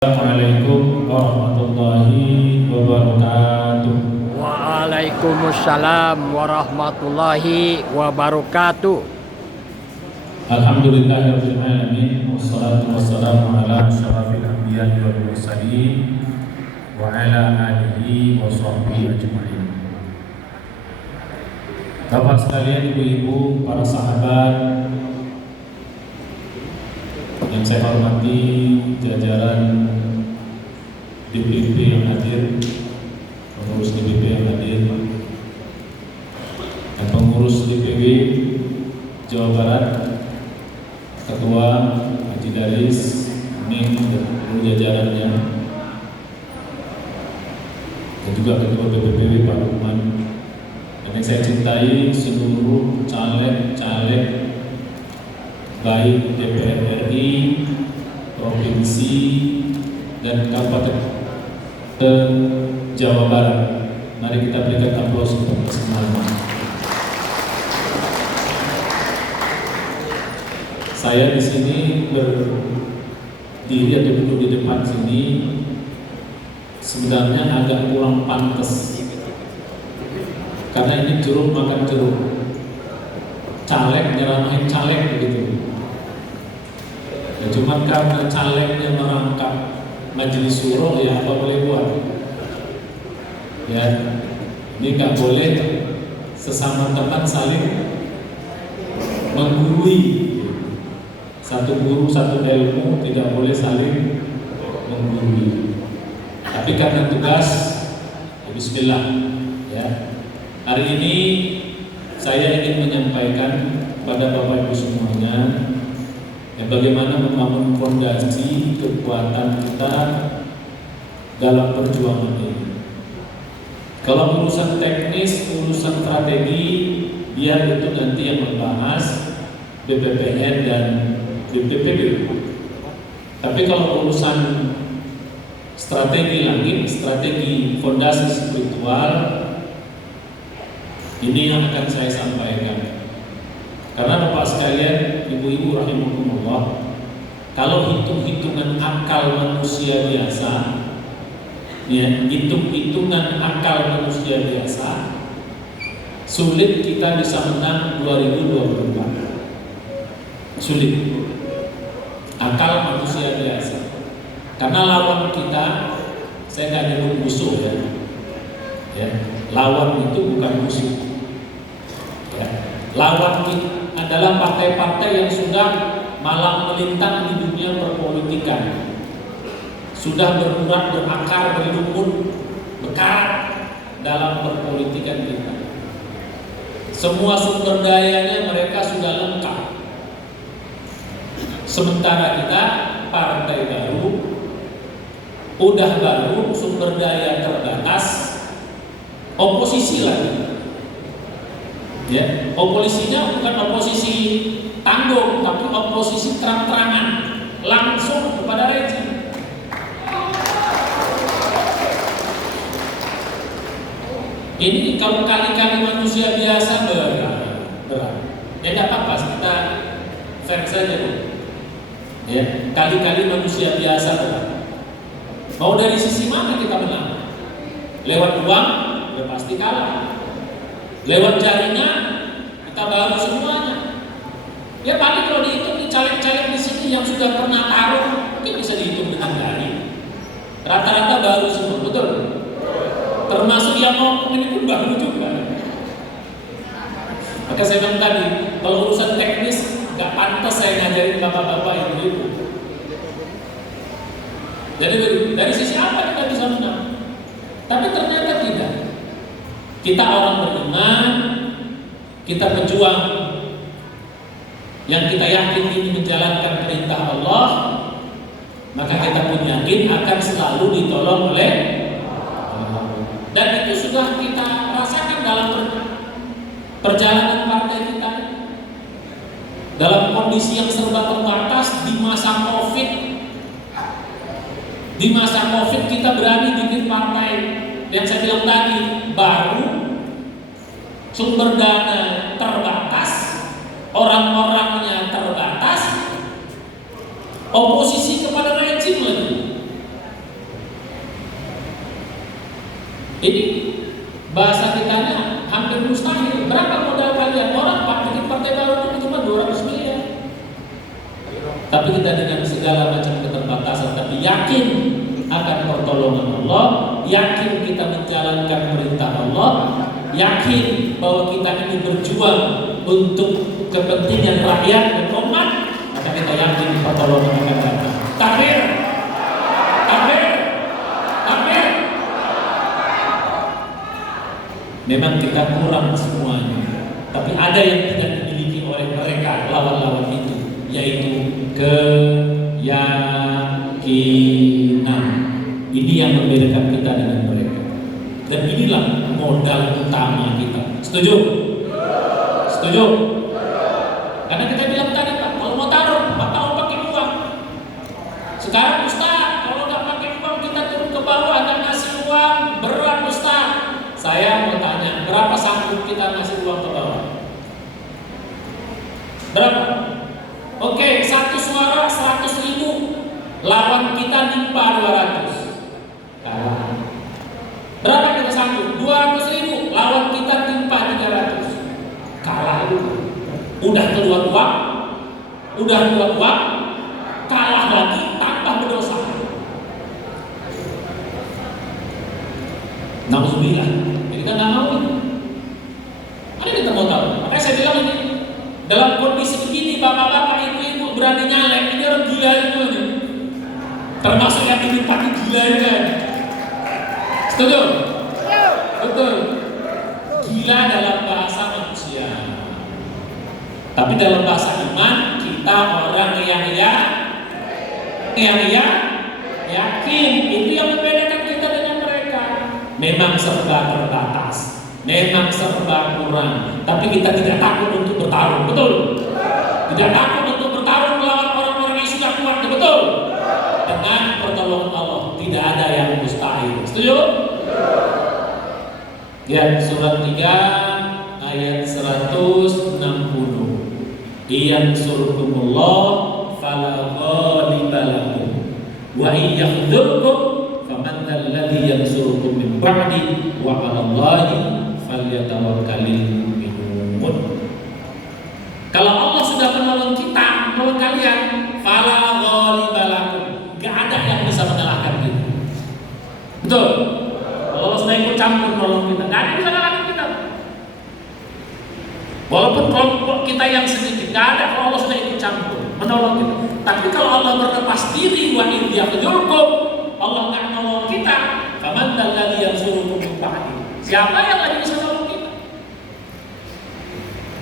Assalamualaikum warahmatullahi wabarakatuh. Waalaikumsalam warahmatullahi wabarakatuh. Alhamdulillahirabbil alamin wassalatu wassalamu ala asyrafil anbiya'i wal mursalin wa ala alihi wa sahbihi ajmain. Bapak sekalian, ibu-ibu, para sahabat yang saya hormati, jajaran DPP yang hadir, pengurus DPP yang hadir, dan pengurus DPW Jawa Barat, Ketua Haji Daris, Ning, dan seluruh jajarannya, dan juga Ketua BPPW Pak Lukman, dan yang saya cintai seluruh caleg-caleg baik DPR RI, provinsi, dan kabupaten Jawa Barat. Mari kita berikan aplaus untuk semuanya. Saya di sini berdiri atau duduk di depan sini sebenarnya agak kurang pantas, karena ini jeruk makan jeruk, caleg nyeramahin caleg begitu. Ya, cuma karena calegnya merangkap majelis syuro, ya apa boleh buat. Ya, ini nggak boleh sesama teman saling menggurui. Satu guru satu ilmu, tidak boleh saling menggurui. Tapi karena tugas, ya bismillah. Ya, hari ini saya ingin menyampaikan kepada Bapak Ibu semuanya bagaimana membangun fondasi kekuatan kita dalam perjuangan ini. Kalau urusan teknis, urusan strategi, biar itu nanti yang membahas BPPN dan BPPD. Tapi kalau urusan strategi lagi, strategi fondasi spiritual, ini yang akan saya sampaikan. Karena Bapak sekalian, ibu-ibu rahimakumullah, kalau hitung-hitungan akal manusia biasa, ya, hitung-hitungan akal manusia biasa, sulit kita bisa menang 2024. Sulit. Akal manusia biasa. Karena lawan kita, saya nggak nyebut musuh ya. Ya, lawan itu bukan musuh. Ya, lawan kita adalah partai-partai yang sudah malang melintang di dunia perpolitikan, sudah berurat, berakar, berlumur, bekarat dalam perpolitikan kita. Semua sumber dayanya mereka sudah lengkap. Sementara kita partai baru, udah baru, sumber daya terbatas, oposisi lagi. Ya, oposisinya bukan oposisi tanggung, tapi oposisi terang-terangan, langsung kepada rejim. Ini kalau kali-kali manusia biasa berat. Ya nggak apa-apa, kita fair saja. Ya, kali-kali manusia biasa berat. Mau dari sisi mana kita menang? Lewat uang, udah pasti kalah. Lewat jaringan, kita baru semuanya. Ya paling kalau dihitung di caleg-caleg di sini yang sudah pernah taruh, mungkin bisa dihitung dengan jari. Rata-rata baru semua, betul? Termasuk yang ngomong ini pun baru juga. Maka saya bilang tadi, kalau urusan teknis nggak pantas saya ngajarin bapak-bapak ibu-ibu. Jadi dari sisi apa kita bisa menang? Tapi ternyata tidak. Kita orang beriman, kita pejuang yang kita yakin ini menjalankan perintah Allah, maka kita pun yakin akan selalu ditolong oleh Allah. Dan itu sudah kita rasakan dalam perjalanan partai kita. Dalam kondisi yang serba terbatas di masa COVID. Di masa COVID kita berani bikin partai. Yang saya bilang tadi, baru, sumber dana terbatas, orang-orangnya terbatas, oposisi kepada rejim lagi. Ini bahasa kitanya hampir mustahil. Berapa modal kalian? Orang bikin partai baru itu cuma 200 miliar. Tapi kita dengan segala macam keterbatasan, tapi yakin akan pertolongan Allah, yakin kita menjalankan perintah Allah, yakin bahwa kita ini berjuang untuk kepentingan rakyat dan umat, maka kita yakin pertolongan akan datang. Takbir, takbir, takbir. Memang kita kurang semuanya, tapi ada yang tidak dimiliki oleh mereka lawan-lawan itu, yaitu keyakinan. Ini yang membedakan kita dengan mereka. Dan inilah modal utama kita. Setuju? Setuju? Karena kita bilang tadi, Pak, kalau mau taruh, Pak mau pakai uang. Sekarang Ustaz, kalau nggak pakai uang kita turun ke bawah dan ngasih uang, berat Ustaz. Saya mau tanya, berapa sanggup kita ngasih uang ke bawah? Berapa? Oke, satu suara 100.000, lawan kita nimpa 200. Kalah. Berapa kita sanggup? 200.000, lawan kita nimpa 300. Kalah dulu. Udah keluar uang, kalah lagi, tambah berdosa. Nauzubillah. Jadi kita nggak mau ini. Ada kita mau tahu. Makanya saya bilang ini, dalam kondisi begini, bapak-bapak, ibu-ibu berani nyalek, ini orang gila itu nih. Termasuk yang ini pakai gila itu. Setuju? Betul. Gila dalam bahasa manusia. Tapi dalam bahasa iman, kita orang yang yakin. Itu yang membedakan kita dengan mereka. Memang serba terbatas, memang serba kurang, tapi kita tidak takut untuk bertarung, betul? Tidak takut untuk bertarung melawan orang-orang yang sudah kuat, betul? Dengan pertolongan Allah, tidak ada yang mustahil. Setuju? Ya, surat 3 ayat 160. Yansurkumullah fala ghaliba lakum wa in yakhdhurkum faman alladhi yansurukum min ba'di wa 'alallahi falyatawakkalul mu'minun. Kalau Allah sudah menolong kita, menolong kalian, fala ghaliba lakum, enggak ada yang bisa mengalahkan kita. Betul? Kalau Allah sudah ikut campur menolong kita, enggak ada yang bisa mengalahkan kita. Walaupun kelompok kita yang sedikit, enggak ada kalau Allah sudah ikut campur menolong kita. Tapi kalau Allah berlepas diri, wa in yakhdhurkum, Allah enggak menolong kita, faman alladhi yansurukum min ba'di. Siapa yang lagi bisa menolong kita?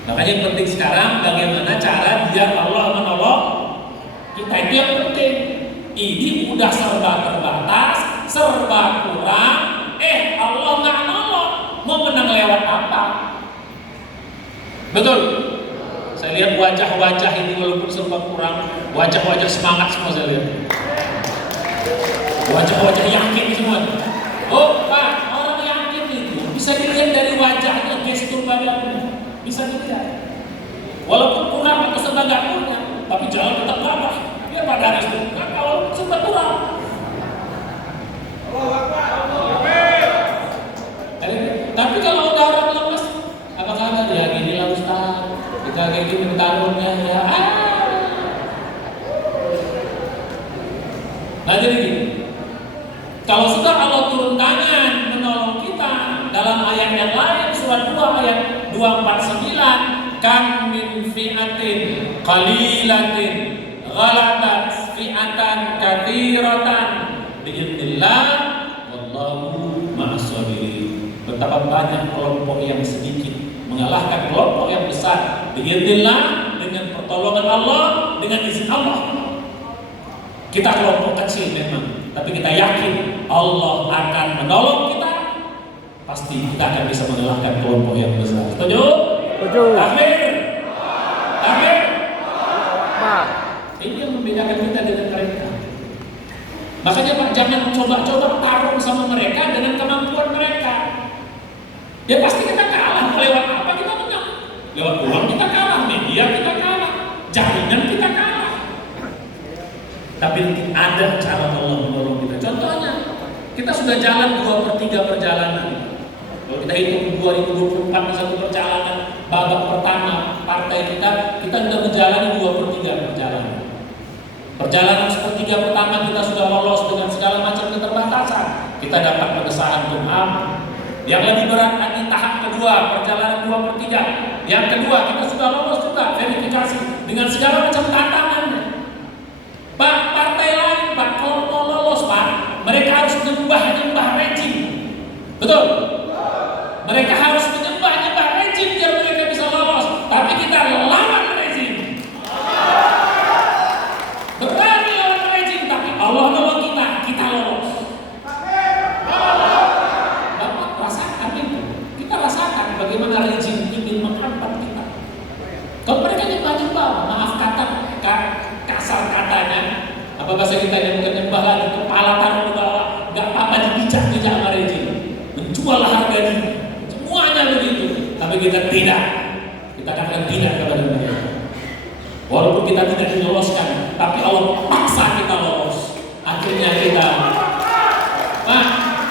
Makanya yang penting sekarang bagaimana cara biar Allah menolong kita, itu yang penting. Ini udah serba terbatas, serba kurang. Allah nggak nolong, mau menang lewat apa? Betul. Saya lihat wajah-wajah ini walaupun serba kurang, wajah-wajah semangat semua saya lihat. Wajah-wajah yakin semua. Oh Pak, orang yakin itu bisa dilihat dari wajahnya, gestur badannya, bisa dilihat. Walaupun kurang atau serba nggak punya, tapi jangan tetap gagah. Dia pada itu. Nah, kalau serba kurang. Tapi kalau udah orang lemes, apa kata dia gini lah Ustaz, kita kayak gini bertarungnya ya. Nah jadi gini, kalau sudah Allah turun tangan menolong kita dalam ayat yang lain, surat 2 ayat 249, kam min fi'atin qalilatin ghalabat fi'atan katsiratan bi'idznillah wallahu ma'as sabirin. Betapa banyak kelompok yang sedikit mengalahkan kelompok yang besar bi'idznillah, dengan pertolongan Allah, dengan izin Allah. Kita kelompok kecil memang, tapi kita yakin Allah akan menolong kita. Pasti kita akan bisa mengalahkan kelompok yang besar. Setuju? Setuju. Takbir. Takbir. Pak. Ini yang membedakan kita dengan mereka. Makanya Pak, jangan coba-coba tarung sama mereka dengan kemampuan mereka. Ya pasti kita kalah. Lewat apa kita menang? Lewat uang kita kalah, media kita kalah, jaringan kita kalah. Tapi ada cara Allah menolong kita. Contohnya, Kita sudah jalan 2/3 perjalanan. Kalau kita hitung 2024 satu perjalanan babak pertama partai kita sudah menjalani 2/3 perjalanan. Perjalanan sepertiga pertama kita sudah lolos dengan segala macam keterbatasan. Kita dapat pengesahan Tuhan. Yang lebih berat lagi tahap kedua, perjalanan 2/3. Yang kedua kita sudah lolos juga verifikasi dengan segala macam tantangannya. Pak, partai lain Pak, kalau mau lolos Pak, mereka harus menyembah rejim. Betul? Mereka harus menyembah rejim biar mereka bisa lolos. Tapi kita lawan rejim. Berani lawan rejim, tapi Allah nolong kita lolos. Bapak rasakan itu. Kita rasakan bagaimana rejim ingin menghambat kita. Kalau mereka nyembah, maaf kata kasar katanya, apa bahasa kita yang bukan nyembah lagi, kepala taruh di bawah, nggak apa-apa dibijak-bijak sama rejim, menjual harga diri, semuanya begitu. Tapi kita tidak, kita katakan tidak kepada mereka. Walaupun kita tidak diloloskan, tapi Allah paksa kita lolos. Akhirnya kita, nah,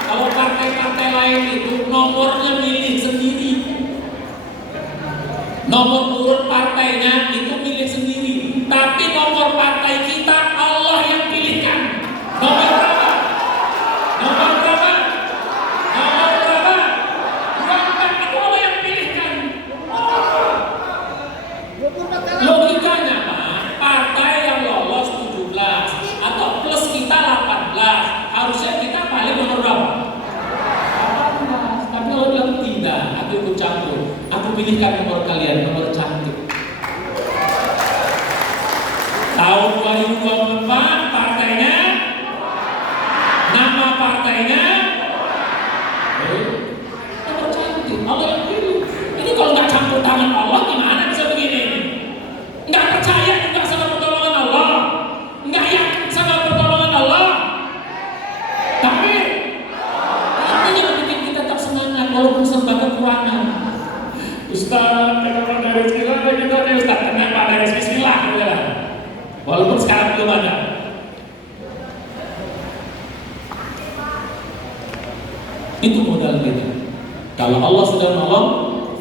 kalau partai-partai lain itu nomornya milih sendiri, nomor urut partainya itu milih sendiri. Tapi nomor partai kita Allah yang pilihkan. Nomor berapa? Nomor berapa? Nomor berapa? 24 itu Allah yang pilihkan. Logikanya Pak, partai yang lolos 17 atau plus kita 18, harusnya kita paling nomor berapa? 18. Tapi Allah bilang tidak, aku ikut campur. Aku pilihkan nomor kalian, nomor cantik. Tahun 2024 partainya, nama partainya, nomor cantik. Allah yang pilih. Ini kalau nggak campur tangan Allah gimana bisa begini? Nggak percaya juga sama pertolongan Allah, nggak yakin sama pertolongan Allah. Tapi ini yang bikin kita tak semangat walaupun serba kekurangan. Ustaz, kenapa dari Bismillah kita ada Ustaz? Kenapa dari Bismillah? Walaupun sekarang belum ada. Itu modal kita. Kalau Allah sudah nolong,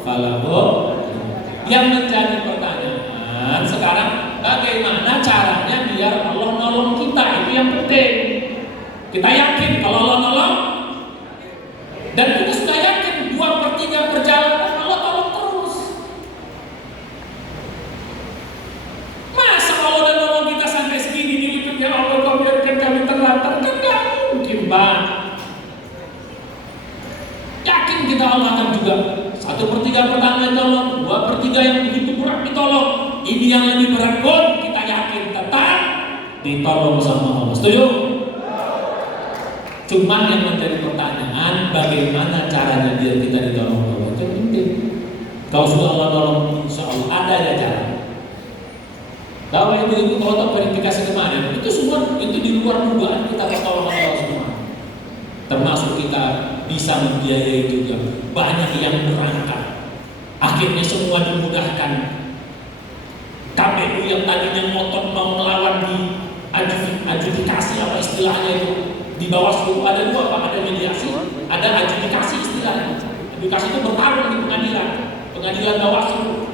falaho. Yang menjadi pertanyaan sekarang, bagaimana caranya biar Allah nolong kita? Itu yang penting. Kita yakin kalau Allah nolong, dan kita sudah yakin 2/3 perjalanan Allah tolong terus. Masa Allah dan nolong kita sampai segini diliputnya Allah kau biarkan kami terlantar? Kan gak mungkin Pak. Yakin kita Allah akan juga 1/3 pertama ditolong, 2/3 yang begitu berat ditolong. Ini yang lebih berat pun kita yakin tetap ditolong sama Allah. Setuju? Cuman yang menjadi pertanyaan, bagaimana caranya biar kita ditolong Allah? Itu penting. Kalau sudah Allah tolong, insya Allah ada ya cara. Kalau itu kalau verifikasi kemarin, itu semua itu di luar dugaan kita pertolongan Allah semua. Termasuk kita bisa membiayai juga banyak yang berangkat. Akhirnya semua dimudahkan. KPU yang tadinya ngotot mau melawan di adjudikasi apa istilahnya itu. Di Bawaslu ada dua Pak, ada mediasi, ada adjudikasi istilahnya. Adjudikasi itu bertarung di pengadilan Bawaslu.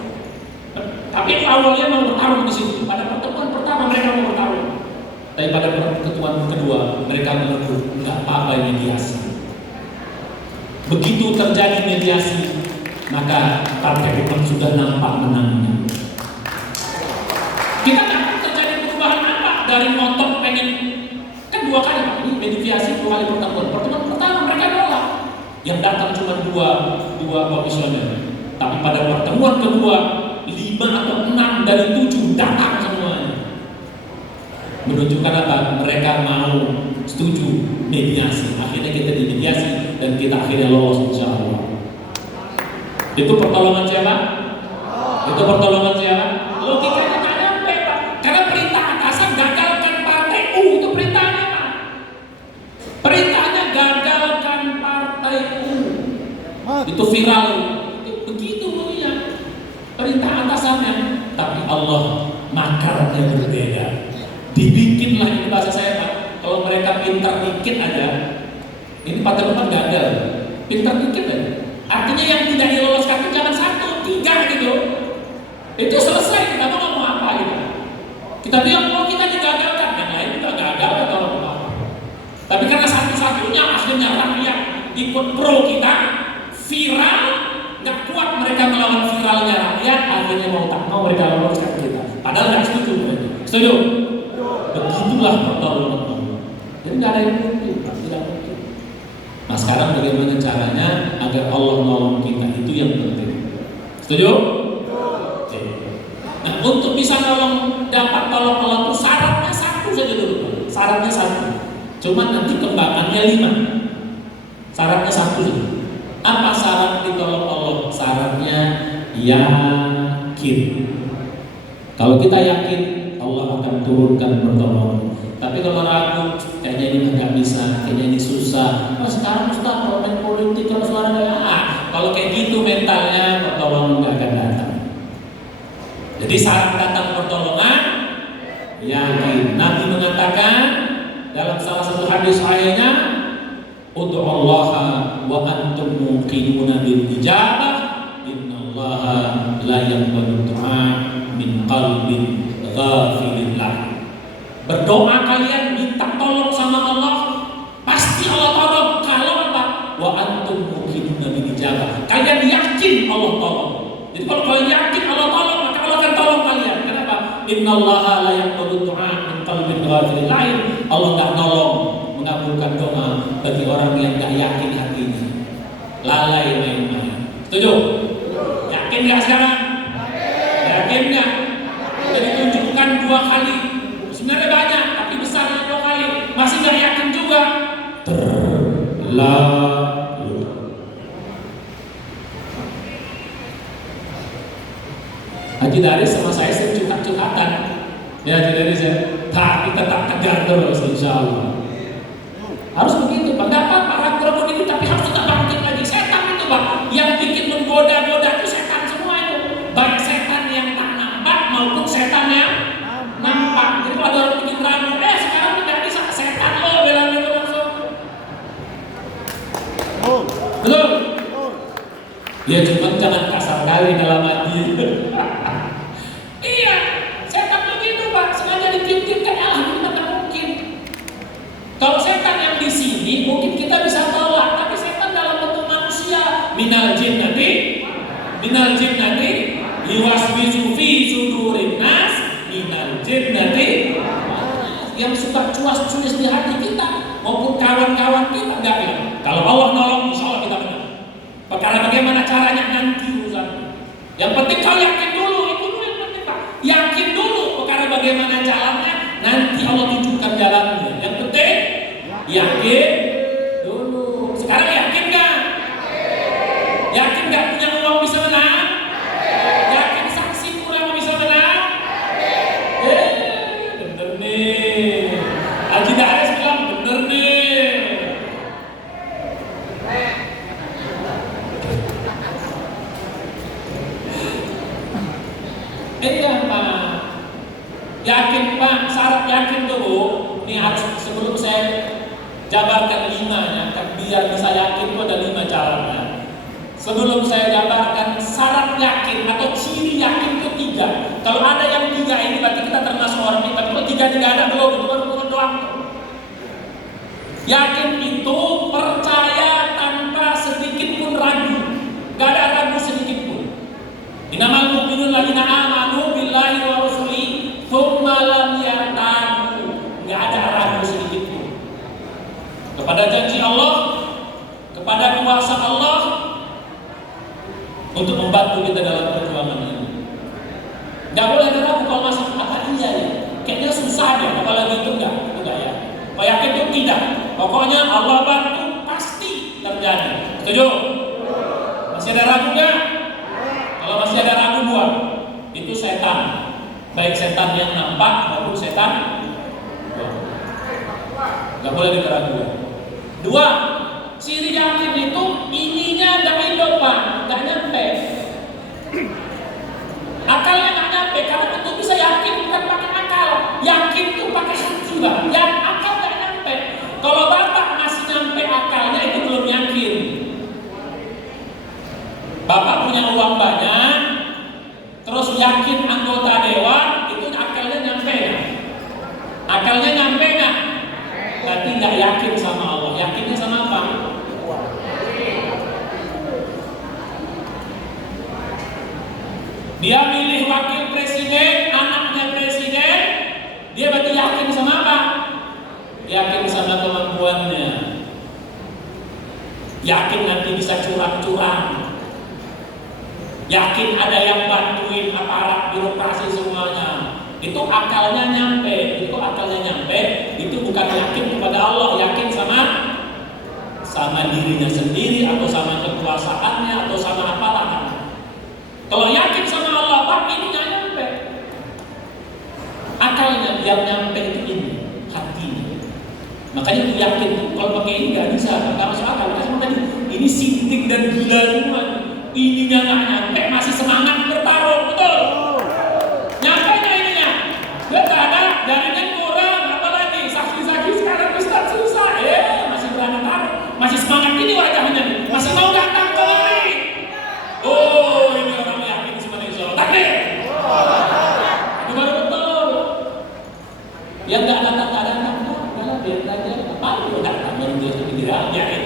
Tapi awalnya mau bertarung di situ. Pada pertemuan pertama mereka mau bertarung. Tapi pada pertemuan kedua mereka menegur, enggak apa-apa mediasi. Begitu terjadi mediasi, maka partai Umat sudah nampak menangnya. Kita kan terjadi perubahan apa dari ngotot pengen dua kali Pak, ini mediasi 2 kali pertemuan. Pertemuan pertama mereka nolak, yang datang cuma dua komisioner. Tapi pada pertemuan kedua 5 atau 6 dari 7 datang semuanya. Menunjukkan apa? Mereka mau setuju mediasi. Akhirnya kita dimediasi dan kita akhirnya lolos insya Allah. Itu pertolongan siapa? Itu pertolongan siapa? Logikanya nggak nyampe Pak. Karena perintah atasan gagalkan partai U, itu perintahnya Pak. Perintahnya gagalkan partai U. Itu viral. Itu begitu bunyinya. Perintah atasannya. Tapi Allah makarnya berbeda. Dibikinlah, ini bahasa saya Pak. Kalau mereka pintar dikit aja, Ini partai depan gagal, pintar dikit kan? Artinya yang tidak diloloskan itu jangan 1, 3 gitu. Itu selesai, kita mau ngomong apa gitu. Kita bilang, oh kita digagalkan, yang lain juga gagal atau apa. Tapi karena satu-satunya akhirnya rakyat ikut pro kita, viral, nggak kuat mereka melawan viralnya rakyat, akhirnya mau tak mau mereka loloskan kita. Padahal nggak setuju mereka. Setuju? Begitulah pertolongan Allah. Jadi nggak ada yang mungkin, tidak mungkin. Nah sekarang bagaimana caranya agar Allah menolong kita, itu yang penting. Setuju? Oke. Nah untuk bisa dapat tolong Allah itu syaratnya 1 saja dulu. Syaratnya 1. Cuma nanti kembangannya 5. Syaratnya 1 saja. Apa syarat ditolong Allah? Syaratnya yakin. Kalau kita yakin, Allah akan turunkan pertolongan. Tapi kalau ragu, kayaknya ini nggak bisa, kayaknya ini susah. Oh sekarang Ustaz kalau main politik, kalau suara kalau kayak gitu mentalnya, pertolongan nggak akan datang. Jadi saat datang pertolongan, yakin. Nabi mengatakan dalam salah satu hadis ayatnya, Ud'ullaha wa antum muqinuna bil ijabah, innallaha la yaqbalu du'a min qalbin ghafilin lah. Berdoa kalian minta tolong sama Allah, pasti Allah tolong. Kalau apa? Wa antum muqinuna bil ijabah. Kalian yakin Allah tolong. Jadi kalau kalian yakin Allah tolong, maka Allah akan tolong kalian. Kenapa? Innallaha la yaqbalu du'a min qalbin ghafilin lah. Allah enggak nolong, mengabulkan doa bagi orang yang tidak yakin hatinya, lalai main-main. Setuju? Yakin nggak sekarang? Yakin nggak? Jadi tunjukkan 2 kali. Sebenarnya banyak, tapi besarnya 2 kali. Masih nggak yakin juga? Terlalu. Haji Daris sama saya sering curhat-curhatan. Ya Haji Daris ya, tapi tetap tegar terus insya Allah. Harus begitu, Pak. Gak apa-apa ragu-ragu ini, tapi harus tetap bangkit lagi. Setan itu, Pak, yang bikin menggoda-goda itu setan semua itu. Baik setan yang tak nampak maupun setan yang nampak. Jadi kalau ada orang bikin ragu, sekarang tidak bisa, setan lo bilang itu langsung. Betul? Ya cuma jangan kasar kali dalam hati. Iya, setan begitu, Pak. Sengaja dipikirkan, ini tidak mungkin. Kalau setan yang di sini mungkin kita bisa tolak, tapi setan dalam bentuk manusia. Minal jinnati yuwaswisu fi sudurin nas minal jinnati, yang suka cuas-cuas di hati kita maupun kawan-kawan kita. Enggak ya. Kalau Allah nolong, insya Allah kita menang. Perkara bagaimana caranya nanti urusan. Yang penting kau yakin dulu, itu dulu yang penting, Pak. Yakin dulu perkara bagaimana jalannya, nanti Allah tunjukkan jalannya. Yang penting yakin dulu. Sekarang yakin nggak? Yakin nggak punya uang bisa menang? Yakin saksi kurang bisa menang? Bener nih. Haji Daris bilang bener nih. Iya Pak. Yakin Pak, syarat yakin dulu. Ini harus sebelum saya jabarkan 5-nya, kan biar bisa yakin itu ada 5 caranya. Sebelum saya jabarkan syarat yakin atau ciri yakin itu 3. Kalau ada yang 3 ini berarti kita termasuk orang ini. Tapi kalau 3 tidak ada belum, itu baru doang. Yakin itu percaya tanpa sedikit pun ragu. Gak ada ragu sedikit pun. Innamal mu'minun ladzina amanu billahi wa rasulihi tsumma lam yartabu. Gak ada ragu sedikit pun kepada janji Allah, kepada kuasa Allah untuk membantu kita dalam perjuangan ini. Gak boleh ragu kalau masuk apa iya ya. Kayaknya susah deh, apalagi itu enggak ya. Kalau yakin itu tidak. Pokoknya Allah bantu pasti terjadi. Setuju? Masih ada ragu nggak? Kalau masih ada ragu buat itu setan. Baik setan yang nampak maupun setan. Gak boleh diragukan. 2, ciri yakin itu ininya gak hidup Pak, gak nyampe. Akalnya gak nyampe, karena itu bisa yakin bukan pakai akal. Yakin itu pakai hati Pak, yang akal gak nyampe. Kalau Bapak masih nyampe akalnya, yakin sama Allah. Yakinnya sama apa? Dia milih wakil presiden, anaknya presiden, dia berarti yakin sama apa? Yakin sama kemampuannya. Yakin nanti bisa curang-curang. Yakin ada yang bantuin aparat birokrasi semuanya. Itu akalnya nyampe, itu bukan yakin kepada Allah, yakin sama dirinya sendiri atau sama kekuasaannya atau sama apalah. Kalau yakin sama Allah, Pak, ini nggak nyampe. Akalnya yang nyampe itu ini, hatinya. Makanya itu yakin. Kalau pakai ini nggak bisa, nggak masuk akal. Ini sinting dan gila semua. Ininya nggak nyampe, masih semangat bertarung, betul? Nyampe nggak ininya? Nggak ada, jaringan kurang, apalagi saksi-saksi sekarang Ustaz susah, masih berani taruh, masih semangat ini wajahnya, masih mau datang kemari. Oh, ini orang yakin sebenarnya insya Allah. Takbir. Itu baru betul. Yang nggak datang, biar aja. Apa itu datang baru dia tidak yakin.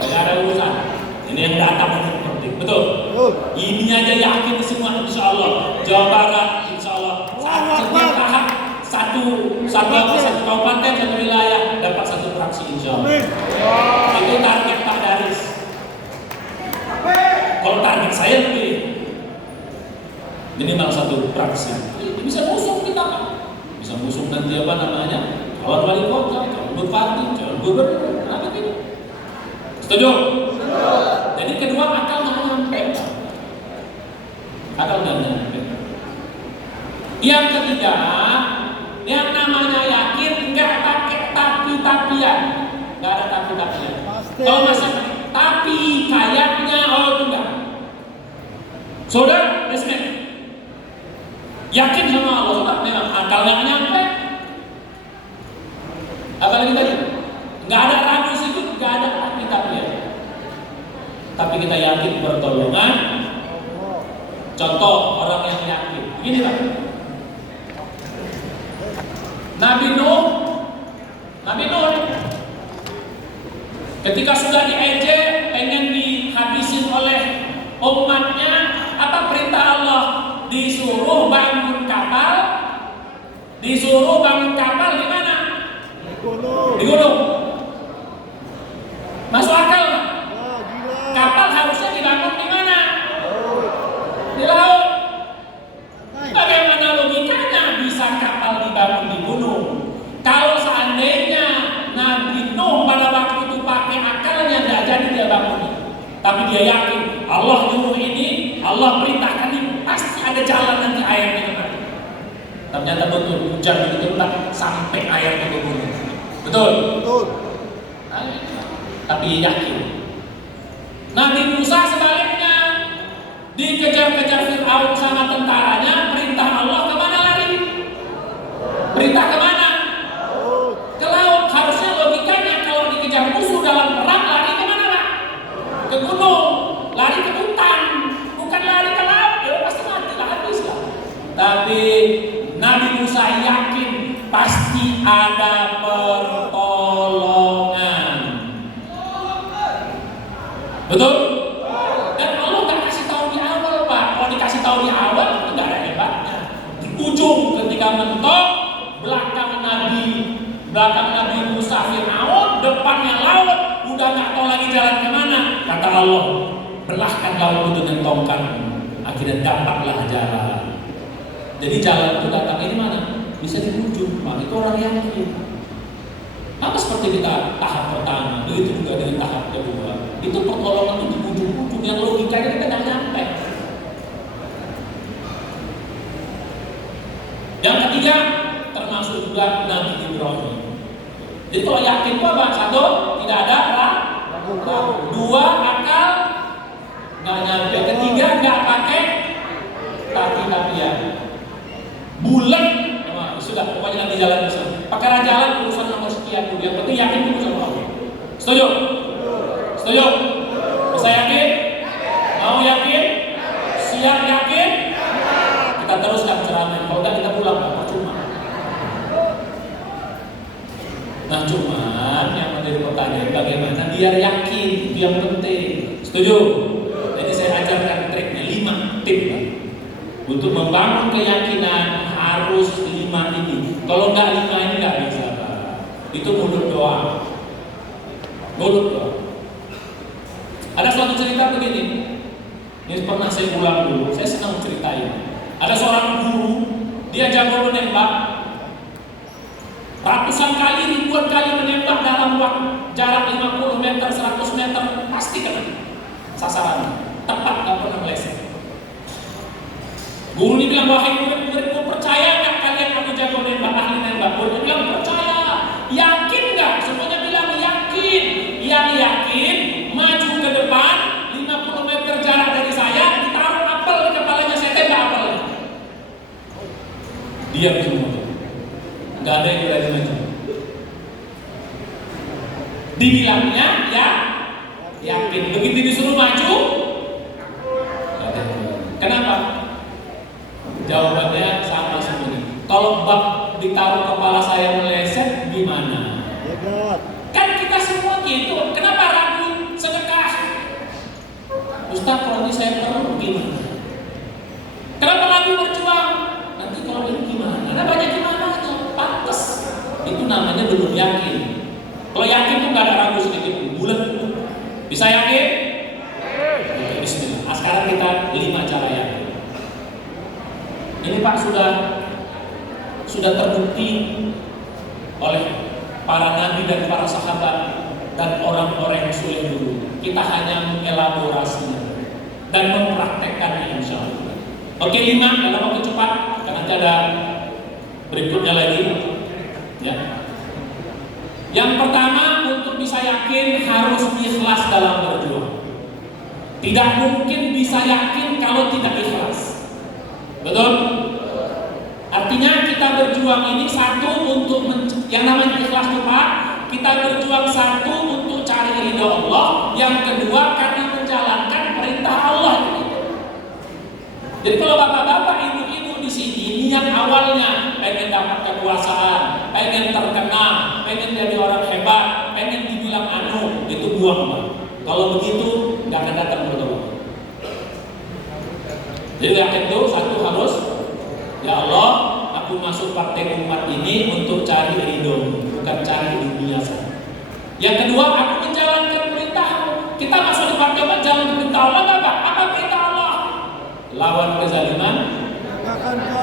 Nggak ada urusan. Ini yang datang itu penting, betul. Ini aja yakin semua insya Allah. Jawa Barat insya Allah. Setiap tahap satu kabupaten, satu wilayah dapat satu fraksi insya Allah. Itu target Pak Daris. Kalau target saya lebih minimal satu fraksi. Bisa musuh kita, bisa musuh nanti apa namanya? Calon wali kota, calon bupati, calon gubernur, apa itu? Setuju? Jadi kedua akal nggak nyampe. Akal nggak nyampe. Yang ketiga, yang namanya yakin nggak pakai tapi-tapian, nggak ada tapi-tapian. Kalau masih tapi kayaknya itu enggak. Saudara, resmen. Yakin sama Allah, saudara, memang akal nggak nyampe. Apalagi tadi, nggak ada ragu situ, nggak ada tapi-tapian. Tapi kita yakin pertolongan. Contoh orang yang yakin, begini Pak. Nabi Nuh ketika sudah diejek, pengen dihabisin oleh umatnya, apa perintah Allah? Disuruh bangun kapal di mana? Di gunung. Masuk akal? Kapal harusnya dibangun di mana? Di laut. Bagaimana logikanya bisa kapal dibangun di gunung? Kalau seandainya Nabi Nuh pada waktu itu pakai akalnya, tidak jadi dia bangun. Tapi dia yakin Allah nyuruh ini, Allah perintahkan ini, pasti ada jalan nanti airnya kemana. Ternyata betul, hujan begitu lebat sampai airnya ke gunung. Betul? Betul. Tapi yakin. Nabi Musa sebaliknya dikejar-kejar Fir'aun sama tentaranya, perintah Allah kemana lari? Perintah kemana? Ke laut. Harusnya logikanya kalau dikejar musuh dalam perang lari kemana Pak? Ke gunung, lari ke hutan, bukan lari ke laut. Ya pasti mati lah, habis lah. Tapi Nabi Musa yakin pasti ada pertolongan. Betul? Dan Allah nggak kasih tahu di awal Pak. Kalau dikasih tahu di awal itu nggak ada hebatnya. Di ujung ketika mentok, belakang Nabi Musa Fir'aun, depannya laut, udah nggak tahu lagi jalan kemana. Kata Allah, belahkan laut itu dengan tongkat. Akhirnya dapatlah jalan. Jadi jalan itu datang ini mana? Bisa di ujung. Pak, itu orang yakin. Apa seperti kita tahap pertama, begitu juga dengan tahap kedua. Itu pertolongan itu di ujung-ujung yang logikanya kita nggak nyampe. Yang ketiga, termasuk juga Nabi Ibrahim. Jadi kalau yakin itu apa? Satu, tidak ada ragu. Dua, akal nggak nyampe. Ketiga, nggak pakai tapi-tapian. Bulat, sudah pokoknya nanti jalan bisa. Pakai jalan urusan nomor sekian dulu. Yang penting yakin dulu sama Allah. Setuju? Setuju? Bisa yakin? Mau yakin? Siap yakin? Kita teruskan ceramah. Kalau enggak kita pulang, percuma. Nah cuman yang biar yakin, itu yang penting. Setuju? Jadi saya ajarkan triknya 5 tip untuk membangun keyakinan harus 5 ini. Kalau nggak 5 ini nggak bisa. Itu mulut doa. Mulut doa. Ada suatu cerita begini. Ini pernah saya ulang dulu. Saya senang ceritain. Ada seorang guru, dia jago menembak. Ratusan kali, ribuan kali menembak dalam waktu jarak 50 meter, 100 meter, pasti kena sasarannya. Tepat, nggak pernah meleset. Guru ini bilang, wahai murid-muridku, percaya nggak kalian aku jago nembak, ahli nembak? Muridnya bilang, percaya. Yakin nggak? Semuanya bilang yakin. Yang yakin, maju ke depan 50 meter jarak dari saya, ditaruh apel di kepalanya, saya tembak apelnya. Diam semua. Nggak ada yang berani maju. Dibilangnya ya yakin. Begitu disuruh maju, nggak ada yang berani. Kenapa? Jawabannya sama semuanya. Kalau bak ditaruh kepala saya meleset, gimana? Kan kita semua gitu. Kenapa ragu sedekah? Ustaz, kalau ini saya perlu gimana? Kenapa ragu berjuang? Nanti kalau ini gimana? Ada banyak gimana tuh. Pantes. Itu namanya belum yakin. Kalau yakin tuh nggak ada ragu sedikit. Bulat. Bisa yakin? Bismillah. Nah, sekarang kita 5 cara yakin. Ini Pak sudah terbukti oleh para nabi dan para sahabat dan orang-orang yang soleh dulu. Kita hanya mengelaborasinya dan mempraktekkannya insya Allah. Oke, 5 dalam waktu cepat. Karena nanti ada berikutnya lagi. Ya. Yang pertama, untuk bisa yakin harus ikhlas dalam berjuang. Tidak mungkin bisa yakin kalau tidak ikhlas. Betul? Artinya kita berjuang ini satu untuk yang namanya ikhlas itu Pak, kita berjuang satu untuk cari ridho Allah, yang kedua karena menjalankan perintah Allah. Jadi kalau bapak-bapak, ibu-ibu di sini niat awalnya pengen dapat kekuasaan, pengen terkenal, pengen jadi orang hebat, pengen dibilang anu, itu buang Pak. Kalau begitu nggak akan datang berdoa. Jadi yang itu satu harus, ya Allah, aku masuk partai umat ini untuk cari ridho, bukan cari dunia saja. Yang kedua, aku menjalankan perintahmu. Kita masuk di partai umat jalan perintah Allah, apa perintah Allah? Lawan kezaliman.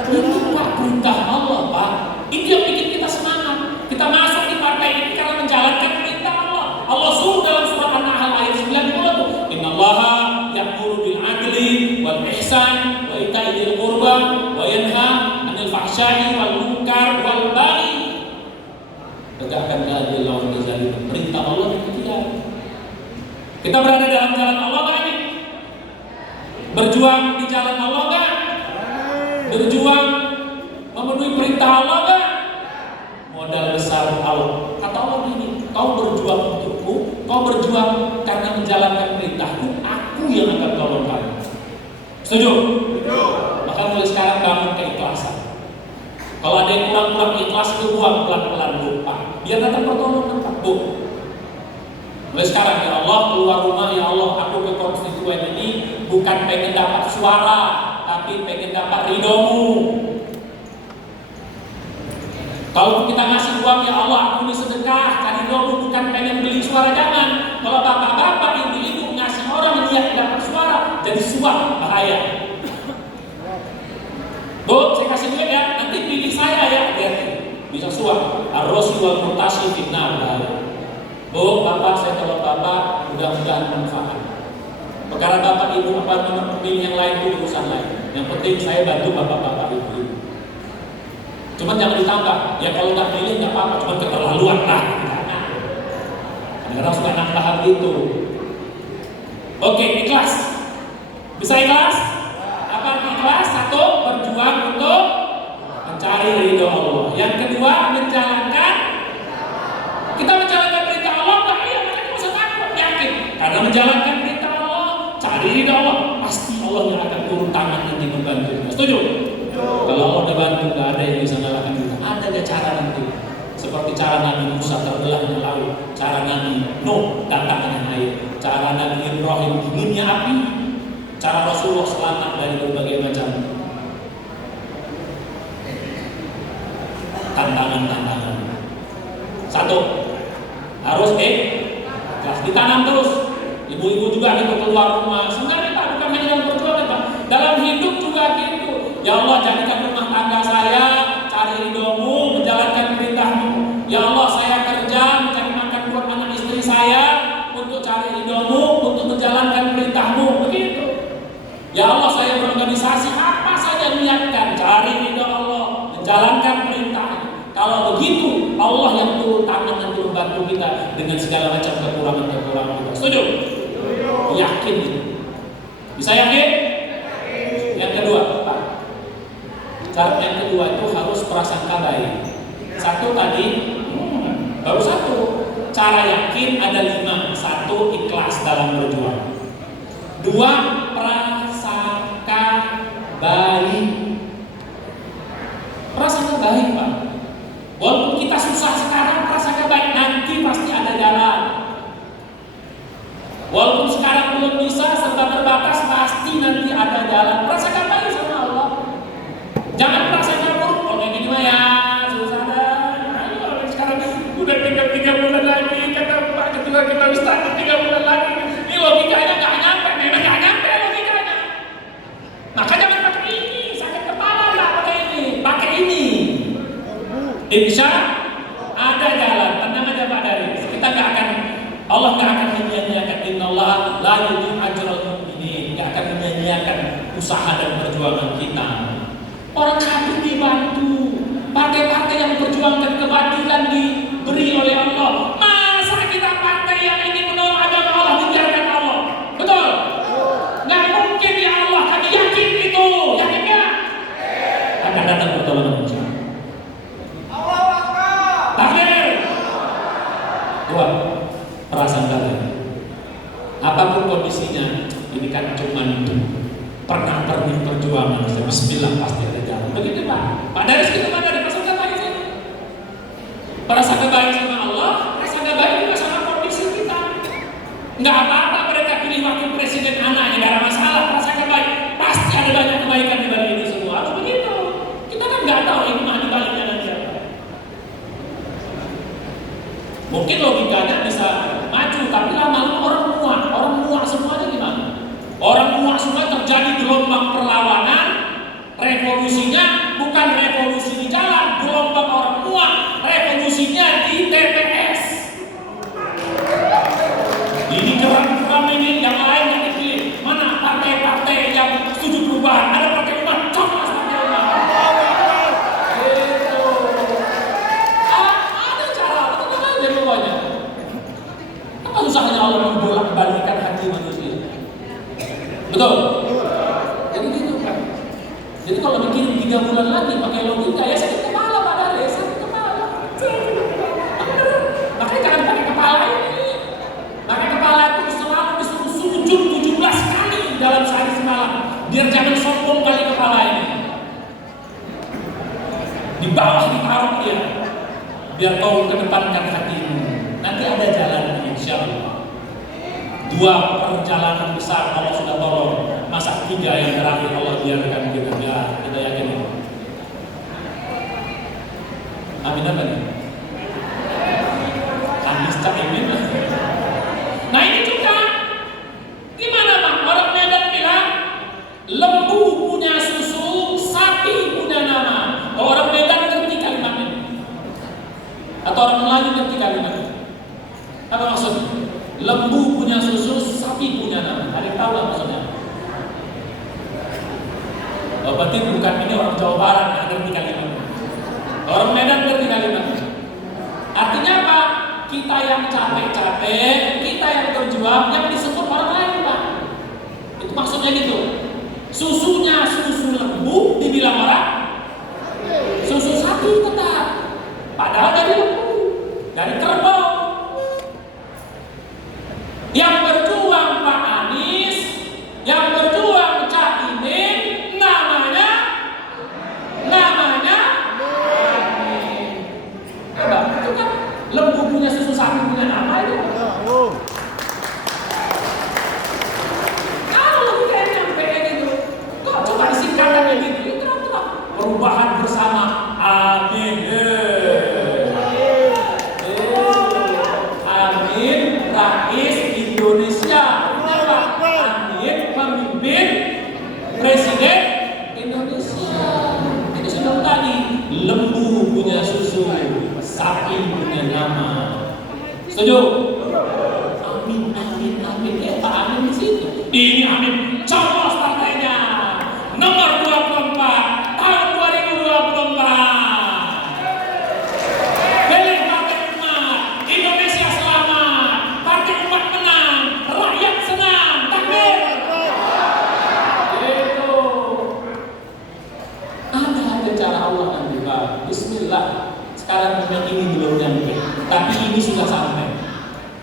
Itu Pak perintah Allah Pak. Itu yang bikin kita semangat. Kita masuk di partai ini karena menjalankan perintah Allah. Allah suruh dalam surat An-Nahl ayat 90. Innallaha ya'muru bil adli wal ihsan wa ita'i dzil qurba wa yanha 'anil fahsya'i wal munkar wal baghi. Tegakkan keadilan lawan kezaliman. Perintah Allah dikejar. Kita berada dalam jalan Allah kan? Berjuang di jalan Allah kan? Berjuang memenuhi perintah Allah kan? Modal besar Allah. Kata Allah ini, kau berjuang untukku, kau berjuang karena menjalankan perintahku, aku yang akan tolong kamu. Setuju? Maka mulai sekarang bangun keikhlasan. Kalau ada yang kurang-kurang ikhlas itu buang pelan-pelan lupa. Biar datang pertolongan Pak. Mulai sekarang ya Allah, keluar rumah ya Allah, aku ke konstituen ini bukan pengen dapat suara, tapi pengen dapat ridhomu. Kalau kita ngasih uang ya Allah, aku ini sedekah, cari ridhomu, bukan pengen beli suara, jangan. Kalau bapak-bapak, ibu-ibu ngasih orang lihat dapat suara, jadi suap, bahaya. Bu, saya kasih duit ya, nanti pilih saya ya, hati-hati. Bisa suap. Ar-rosi wal murtasi fitnah, bahaya. Bu, bapak, saya tolong bapak, mudah-mudahan manfaat. Perkara bapak ibu apa memilih yang lain itu urusan lain. Yang penting saya bantu bapak-bapak ibu. Cuman jangan ditambah. Ya kalau nggak pilih nggak apa-apa, cuman keterlaluan lah. Kadang-kadang suka nambah gitu. Oke, ikhlas. Bisa ikhlas? Apa arti ikhlas? Satu, berjuang untuk mencari ridho Allah. Yang kedua, menjalankan. Kita menjalankan perintah Allah, nggak iya, mereka usah takut, yakin. Karena menjalankan perintah Allah, cari ridho Allah, pasti Allah yang akan turun tangan nanti membantu kita. Setuju? Kalau Allah udah bantu, nggak ada yang bisa ngalahkan kita. Ada aja cara nanti. Seperti cara Nabi Musa terbelahnya laut, cara Nabi Nuh datangnya air, cara Nabi Ibrahim dinginnya api, cara Rasulullah selamat dari berbagai macam tantangan-tantangan. Satu, harus ikhlas, ditanam terus. Ibu-ibu juga gitu keluar rumah. Sebenarnya Pak, bukan hanya dalam perjuangan Pak, dalam hidup juga gitu. Ya Allah, jadikan rumah tangga saya cari ridho-Mu, menjalankan perintah-Mu. Ya Allah, saya kerja mencari makan buat anak istri saya untuk cari ridho-Mu, untuk menjalankan perintah-Mu. Begitu. Ya Allah, saya berorganisasi apa saja niatkan cari ridho Allah, menjalankan perintah. Kalau begitu, Allah yang turun tangan dan turun bantu kita dengan segala macam kekurangan-kekurangan kita. Setuju? Yakin itu. Bisa yakin? Yang kedua, Pak. Cara yang kedua itu harus prasangka baik. Satu tadi, baru satu. Cara yakin ada 5. 1, ikhlas dalam berjuang. 2, prasangka baik. Prasangka baik, Pak. Walaupun kita susah sekarang, prasangka baik, nanti pasti ada jalan. Walaupun sekarang belum bisa, serba terbatas, pasti nanti ada jalan. Prasangka baik sama Allah. Jangan prasangka buruk. Oh ini mah ya susah dah. Ayo sekarang udah tinggal 3 bulan lagi, kata Pak Ketua kita Ustaz, 3 bulan lagi. Ini logikanya nggak nyampe, memang nggak nyampe logikanya. Maka jangan pakai ini, sakit kepala lah pakai ini, pakai ini. Insya ada jalan, tenang aja Pak Daris. Kita nggak akan, Allah nggak akan menyia-nyiakan. Innallaha la yudhi'u ajral mu'minin. Nggak akan menyia-nyiakan usaha dan perjuangan kita. Orang kafir dibantu, partai-partai yang memperjuangkan keadilan diberi oleh Allah. Masa kita partai yang ingin menolong agama Allah dibiarkan Allah? Betul? Nggak mungkin ya Allah, kami yakin itu, yakinnya akan datang pertolongan insya Allah. Akhir 2, prasangka baik. Apapun kondisinya, ini kan cuma pernah perjuangan. Bismillah pasti ada jalan. Begitu Pak. Pak Daris kita mana ada prasangka baik saja. Prasangka baik sama Allah, prasangka baik juga sama kondisi kita. Nggak apa-apa mereka pilih wakil presiden anaknya, nggak ada masalah. Prasangka baik, pasti ada banyak kebaikan di balik ini semua. Harus begitu. Kita kan nggak tahu hikmah di baliknya nanti apa. Mungkin logikanya bisa maju, tapi lama-lama orang muak semuanya gimana? Orang muak semua, terjadi gelombang perlawanan, revolusinya bukan revolusi di jalan, gelombang orang muak, revolusinya di TPS. Ini geram-geram ini, yang lain yang dipilih. Mana partai-partai yang setuju perubahan? Ada partai umat, coklas partai umat. Ada cara, tenang aja semuanya. Apa susahnya Allah membolak-balikkan hati manusia? Betul? Jadi gitu kan. Jadi kalau bikin 3 bulan lagi pakai logika, ya sakit kepala Pak Daris, sakit kepala. Makanya jangan pakai kepala ini. Pakai kepala itu selalu disuruh sujud 17 kali dalam sehari semalam. Biar jangan sombong kali kepala ini. Di bawah ditaruh dia. Biar kau kedepankan hatimu. Nanti ada jalan insya Allah. 2 perjalanan besar Allah sudah tolong. Masa 3 yang terakhir Allah biarkan kita. Ya, kita yakin itu. Amin apa nih? Anies Caimin. Nah ini juga gimana Pak? Orang Medan bilang lembu punya susu, sapi punya nama. Orang Medan ngerti kalimat ini? Atau orang Melayu ngerti kalimat ini? Apa maksudnya? Lembu punya susu, sapi punya nama. Ada yang tahu lah maksudnya? Oh, berarti bukan ini orang Jawa Barat yang ngerti kalimat. Orang Medan ngerti kalimat. Artinya apa? Kita yang capek-capek, kita yang berjuang, yang disebut orang lain Pak. Itu maksudnya gitu. Susunya susu lembu dibilang orang susu sapi tetap. Padahal dari lembu, dari kerbau. Yang berjuang Pak Anies, yang berjuang Caimin, namanya Coba Setuju? Amin, amin, amin. Pak amin di situ. Ini amin. Coblos partainya. Nomor 24 tahun 2024. Pilih Partai Umat. Indonesia selamat. Partai Umat menang. Rakyat senang. Takbir. Itu. Ada cara Allah kan juga. Bismillah. Sekarang ini belum nyampe. Tapi ini sudah sampai.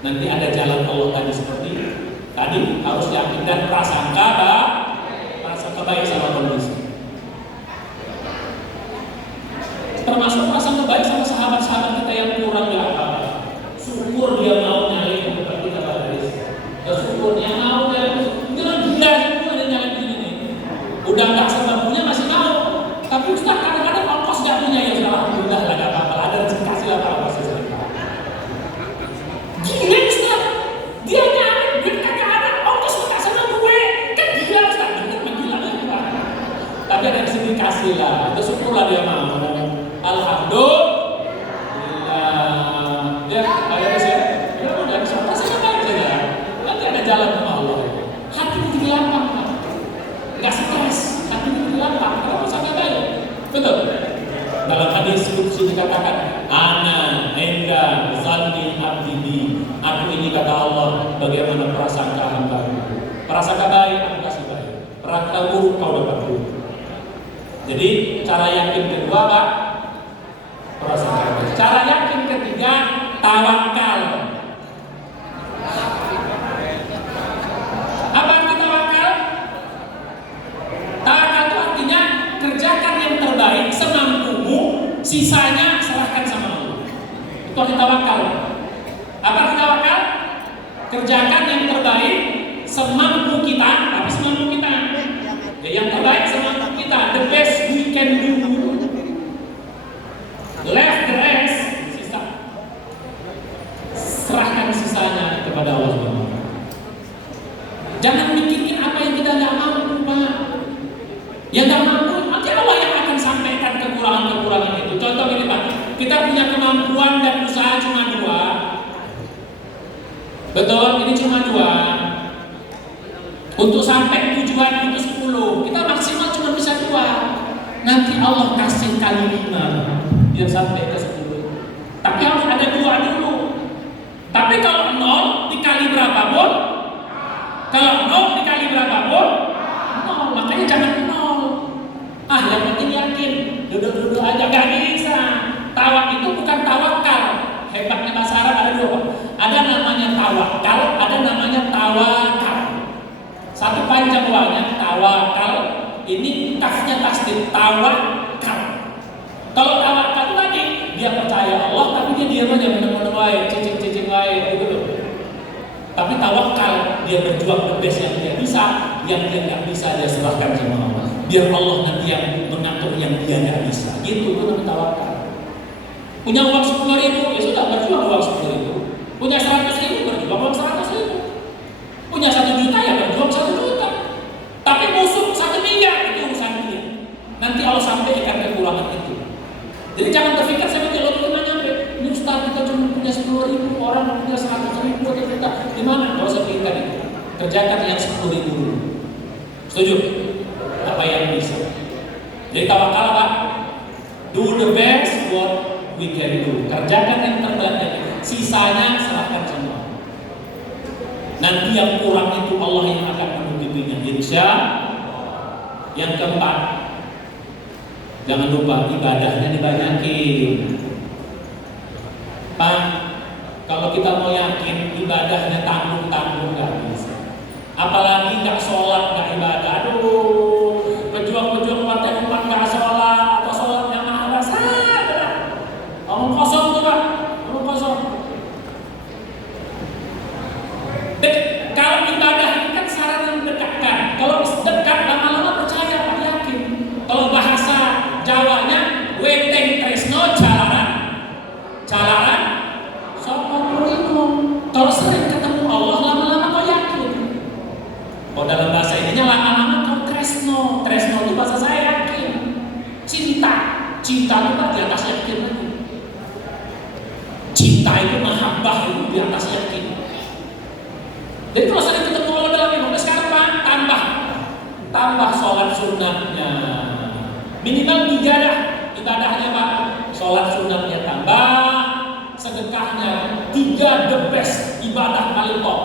Nanti ada jalan Allah tadi seperti tadi harus yakin dan prasangka baik sama kondisi. Termasuk prasangka baik sama sahabat-sahabat kita yang kurang ya apa. Syukur dia mau nyalain seperti kata Baris. Ya syukurnya mau dia gila semua dia nyalain ini. Udah nggak sebabnya masih mau. Tapi Ustaz kadang-kadang ongkos nggak punya ya sudah alhamdulillah lah nggak apa-apa. Ada rezeki kasih lah Pak Ustaz. Gila Ustaz, dia nyari, dia kagak ada ongkos minta sama gue, kan gila Ustaz, bener menggilanya Pak. Tapi ada sini kasih lah, itu syukurlah dia mau. Alhamdulillah, dia ada di sini, dia udah bisa rasanya baik saja. Nanti ada jalan sama Allah. Hati ini lapang Pak, nggak stres, hati ini lapang, kalau rasanya baik, betul. Dalam hadis qudsi dikatakan, ana inda zanni abdi bi. Aku ini kata Allah, bagaimana prasangka hamba. Prasangka baik, aku kasih baik. Prasangka buruk, kau dapat buruk. Jadi cara yakin kedua Pak, prasangka baik. Cara yakin ketiga, tawakal. Apa arti tawakal? Tawakal itu artinya kerjakan yang terbaik semampumu, sisanya serahkan sama Allah. Itu arti tawakal. Apa arti tawakal? Kerjakan yang terbaik semampu kita. Apa semampu kita? Ya, yang terbaik semampu kita. The best we can do. Left the rest, sisa. Serahkan sisanya kepada Allah SWT. Jangan mikirin apa yang kita nggak mampu, Pak. Yang nggak mampu, nanti Allah yang akan sampaikan kekurangan-kekurangan itu. Contoh ini Pak, kita punya kemampuan dan usaha cuma 2. Betul, ini cuma 2. Untuk sampai tujuan itu 10, kita maksimal cuma bisa 2. Nanti Allah kasih kali 5 biar sampai ke 10. Tapi harus ada 2 dulu. Tapi kalau 0 dikali berapapun, kalau 0 dikali berapapun, 0. Makanya jangan 0. Yang penting yakin. Duduk-duduk aja gak bisa. Tawak itu bukan tawakal. Hebatnya bahasa Arab ada 2 Pak. Ada namanya tawakal, ada namanya tawakal. Satu panjang wawanya tawakal. Ini kafnya tasdid tawakal. Kalau tawakal tadi dia percaya Allah tapi dia diam aja meneng-meneng wae, cicing-cicing wae gitu loh. Tapi tawakal dia berjuang the best yang dia bisa, yang dia nggak bisa dia serahkan sama Allah. Biar Allah nanti yang mengatur yang dia nggak bisa. Gitu itu namanya tawakal. Punya uang 10.000, ya sudah berjuang uang 10.000. Punya 100.000, berjuang uang 100.000. Punya 1 juta, ya berjuang 1 juta. Tapi musuh 1 miliar, itu urusan dia. Nanti Allah sampaikan kekurangan itu. Jadi jangan terfikir saya kalau itu nyampe. Ini Ustaz kita cuma punya 10.000, orang punya 100.000 atau juta. Gimana? Kalau saya pikirkan itu. Kerjakan yang 10.000 dulu. Setuju? Apa yang bisa? Jadi tawakal Pak. Do the best what we can do. Kerjakan yang terbaik. Sisanya serahkan sama Allah. Nanti yang kurang itu Allah yang akan menutupinya. Insya. Yang keempat, jangan lupa ibadahnya dibanyakin. Pak, kalau kita mau yakin ibadahnya tanggung-tanggung nggak bisa. Apalagi nggak sholat, nggak ibadah. Aduh, pejuang-pejuang partai umat nggak sholat atau sholatnya malas saja. Omong kosong tuh Pak, omong kosong. Kalau ibadah ini kan syarat yang mendekatkan. Kalau dekat lama-lama percaya, Pak yakin. Kalau bahasa Jawanya, weteng tresno jalanan, sopo purino. Kalau sering ketemu Allah lama-lama kau yakin. Oh dalam bahasa ininya lama-lama kau tresno itu bahasa saya yakin. Cinta itu kan di atas yakin lagi. Cinta itu mahabbah itu yang Jadi kalau sering ketemu Allah dalam ibadah sekarang Pak, tambah sholat sunnahnya, minimal 3 dah ibadahnya Pak. Sholat sunnahnya tambah, sedekahnya 3 the best ibadah paling top.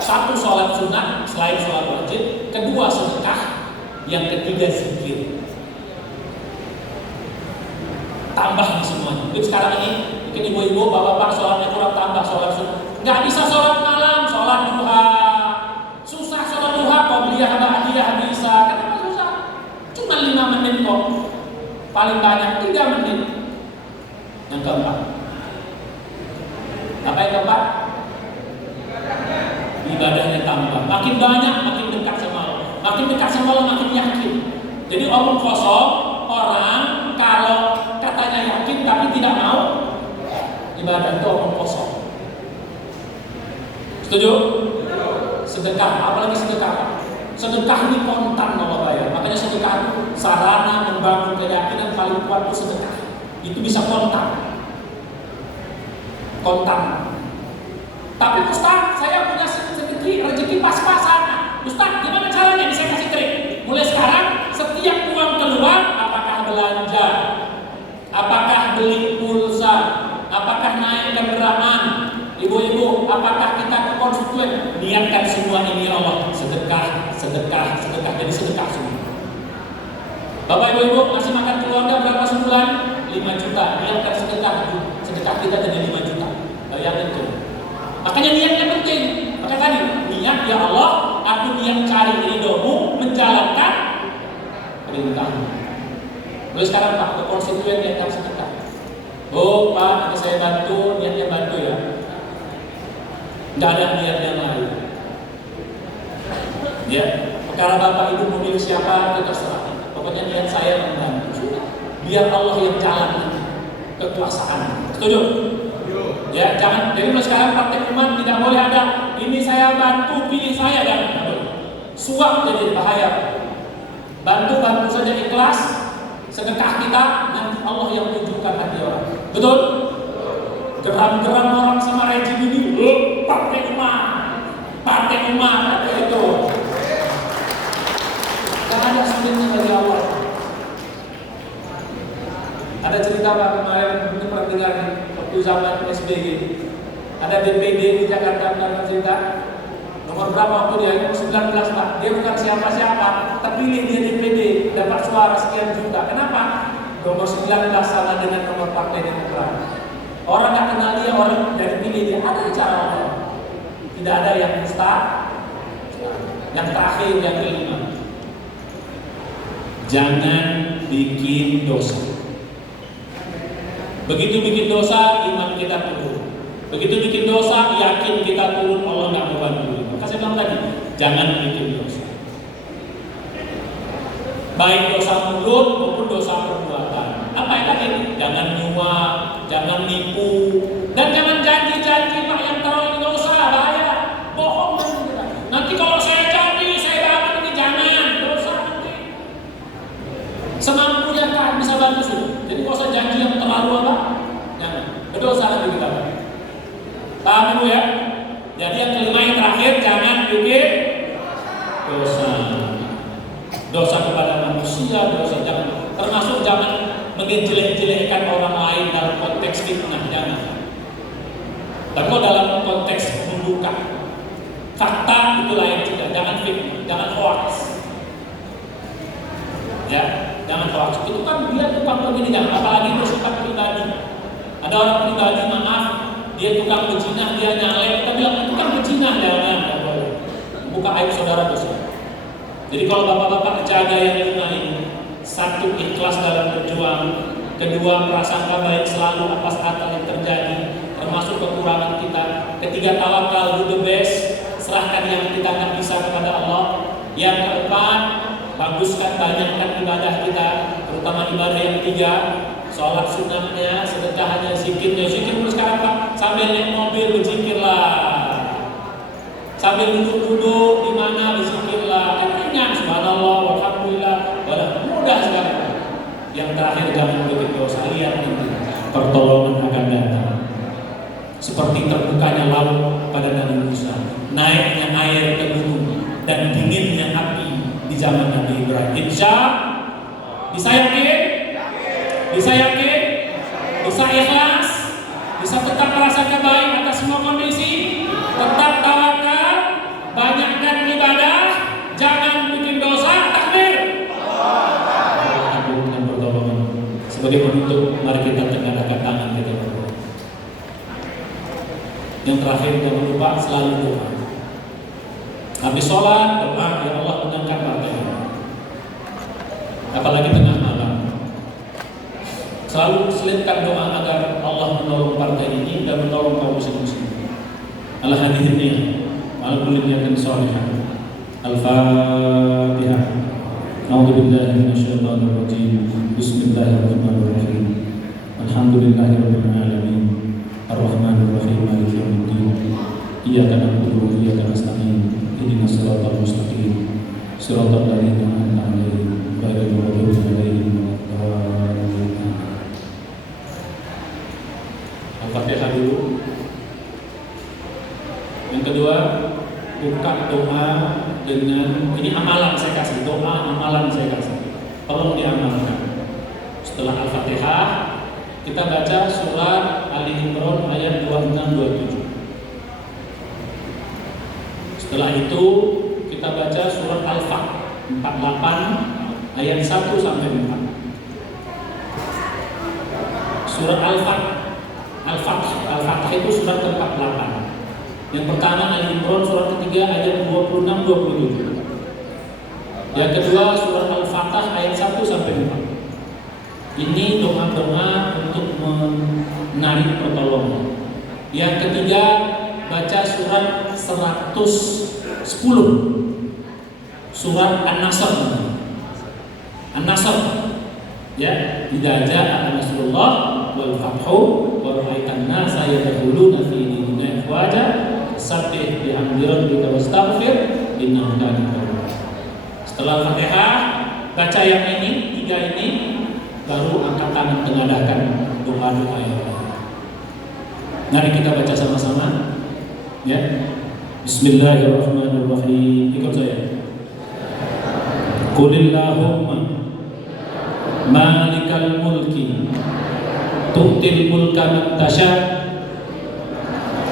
1 sholat sunnah selain sholat wajib, 2 sedekah, yang 3 zikir. Tambah di semuanya. Jadi sekarang ini mungkin ibu-ibu, bapak-bapak sholatnya kurang, tambah sholat sunnah. Nggak bisa sholat malam, sholat duha. Susah sholat duha, qobliyah, ba'diyah bisa. Kenapa susah? Cuma 5 menit kok. Paling banyak 3 menit. Yang keempat. Apa yang keempat? Ibadahnya tambah. Makin banyak, makin dekat sama Allah. Makin dekat sama Allah, makin yakin. Jadi omong kosong, orang kalau katanya yakin tapi tidak mau ibadah itu omong kosong. Setuju? Sedekah, apalagi sedekah. Sedekah ini kontan Allah bayar. Makanya sedekah itu sarana membangun keyakinan paling kuat itu sedekah. Itu bisa kontan. Tapi Ustaz, saya punya rezeki pas-pasan. Ustaz, gimana caranya? Ini saya kasih trik. Mulai sekarang, setiap uang keluar, apakah belanja, apakah beli pulsa, apakah naik kendaraan, ibu-ibu, apakah kita ke konstituen, niatkan semua ini Allah, sedekah. Jadi sedekah semua. Bapak ibu-ibu masih makan keluarga berapa sebulan? 5 juta. Niatkan sedekah kita jadi 5 juta. Bayangin tuh. Makanya niatnya penting. Maka tadi niat ya Allah, aku niat cari ridhomu, menjalankan perintahmu. Lalu sekarang Pak, ke konstituen niatkan sedekah. Oh Pak, ini saya bantu, niatnya bantu ya. Nggak ada niat yang lain. Ya, perkara Bapak Ibu memilih siapa itu terserah. Pokoknya niat saya membantu. Biar Allah yang jalan kekuasaan. Setuju? Ya, jangan. Jadi mulai sekarang praktek umat tidak boleh ada. Ini saya bantu, pilih saya dan suap jadi bahaya. Bantu saja ikhlas. Sedekah kita nanti Allah yang tunjukkan hati orang. Betul? Geram-geram orang sama rejim ini, partai umat itu. Karena ada sulitnya dari Allah. Ada cerita Pak kemarin mungkin pernah dengar waktu zaman SBY. Ada DPD di Jakarta pernah cerita. Nomor berapa waktu dia? 19 Pak. Dia bukan siapa-siapa, terpilih dia DPD, dapat suara sekian juta. Kenapa? Nomor 19 sama dengan nomor Partai Demokrat. Orang nggak kenal dia, orang dari pilih dia. Ada cara Allah. Tidak ada yang mustahil. Yang terakhir, yang kelima, jangan bikin dosa. Begitu bikin dosa, iman kita turun. Begitu bikin dosa, yakin kita turun, Allah nggak mau bantu. Maka saya bilang tadi, jangan bikin dosa. Baik dosa mulut maupun dosa perbuatan. Apa yang tadi? Jangan nyuap, jangan nipu, dan jangan janji-janji Pak yang terlalu dosa, bahaya. Bohong nanti kalau saya janji, saya bangun ini, jangan dosa nanti. Semampunya Pak bisa bantu sudah. Jadi kalau usah janji yang terlalu apa? Jangan. Berdosa nanti kita. Paham dulu ya? Jadi yang kelima yang terakhir, jangan bikin dosa. Dosa kepada manusia, dosa jangan. Termasuk jangan menjelek-jelekkan orang lain dalam konteks fitnah, jangan. Tapi kalau dalam konteks membuka fakta itu lain juga, jangan fitnah, jangan hoax. Ya, jangan hoax. Itu kan dia tukang begini kan, apalagi bersifat pribadi. Ada orang pribadi, maaf, dia tukang berzina, dia nyalek, kita bilang itu kan berzina, jangan boleh. Buka aib saudara dosa. Jadi kalau bapak-bapak jaga yang 5 ini, 1 ikhlas dalam berjuang, 2 prasangka baik selalu atas kata yang terjadi, termasuk kekurangan kita, 3 tawakal, do the best, serahkan yang kita nggak bisa kepada Allah. Yang keempat, baguskan, banyakkan ibadah kita, terutama ibadah yang 3, sholat sunnahnya, sedekahnya, zikirnya. Zikir dulu sekarang Pak, sambil naik mobil berzikirlah, sambil duduk-duduk di mana berzikirlah, kan ringan, subhanallah, walhamdulillah, mudah sekali. Yang terakhir, jangan bikin dosa. Lihat nanti pertolongan akan datang seperti terbukanya laut pada Nabi Musa, naiknya zaman Nabi Ibrahim. Insya bisa yakin? Bisa yakin? Bisa ikhlas? Bisa tetap merasakan baik atas semua kondisi? Tetap tawakal, banyakkan ibadah, jangan bikin dosa. Takbir. Sebagai penutup, mari kita tengadahkan tangan kita berdoa. Yang terakhir, jangan lupa selalu doa. Habis sholat, doa, ya Allah menangkan partai ini. Apalagi tengah malam, selalu selipkan doa agar Allah menolong partai ini dan menolong kaum muslimin. Al-hadirinnya, al-kullinya dan sholihah. Al-Fatihah. A'udzubillahi minasyaitonir rajim. Bismillahirrahmanirrahim. Alhamdulillahirabbil alamin. Arrahmanir rahim. Maliki yaumiddin. Iyyaka na'budu wa iyyaka nasta'in. Ihdinas siratal mustaqim. Siratal ladzina an'amta 'alaihim ghairil maghdubi 'alaihim waladdallin. Al-Fatihah dulu. Yang kedua, buka doa dengan ini amalan saya kasih, doa amalan saya kasih. Tolong diamalkan. Setelah Al-Fatihah, kita baca surat Ali Imran ayat 26-27. Setelah itu kita baca surat Al-Fath 48 ayat 1 sampai 4. Surat Al-Fath itu surat ke-48. Yang pertama Ali Imran surat ketiga ayat 26-27. Yang kedua surat Al-Fatah ayat 1 sampai 4. Ini doa-doa untuk menarik pertolongan. Yang ketiga baca surat 110, surat An-Nasr. An-Nasr, ya, idza jaa nasrullah wal fathu wa ra'aitan nasa yadkhuluna fi dinillahi afwaja fasabbih bihamdi rabbika wastaghfir innahu kana tawwaba. Setelah Al-Fatihah, baca yang ini, tiga ini, baru angkat tangan tengadahkan doa-doa yang lain. Mari kita baca sama-sama, ya. Bismillahirrahmanirrahim. Ikut saya. Qulillahumma malikal mulki tu'til mulka man tasha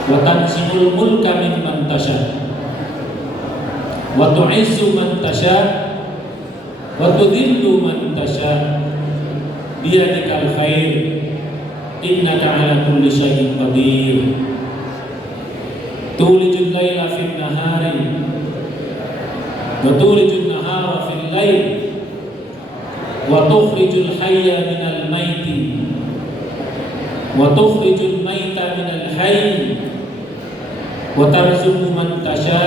wa tanzilul mulka mimman tasha wa tu'izzu man tasha wa tudhillu man tasha biyadikal khair innaka ala kulli syai'in qadir tulijul laila fin nahari wa tulijul nahara fil lail wa tukhrijul hayya minal maiti wa tukhrijul maita minal hayy wa tarzuqu man tasha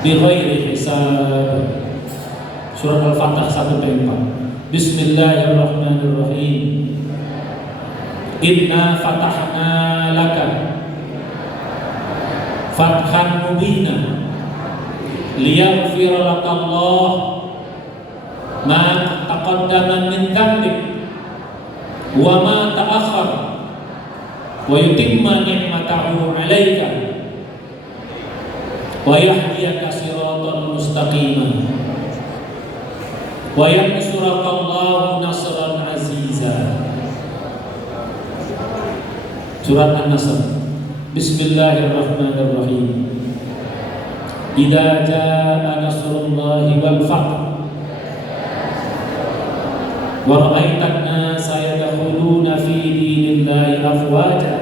bighairi hisab. Surat Al-Fatah 1-4. Bismillahirrahmanirrahim. Inna fatahna laka fathan mubina liyaghfira lakallah ma taqaddama min dhanbik wa ma ta'akhkhar wa yutimma ni'matahu 'alaika wa yahdiyaka siratan mustaqima wa yansurakallahu nasran aziza. Surat An-Nasr. Bismillahirrahmanirrahim. Idza jaa nasrullahi wal fath wa ra'aitan nasa yadkhuluna fi dinillahi afwaja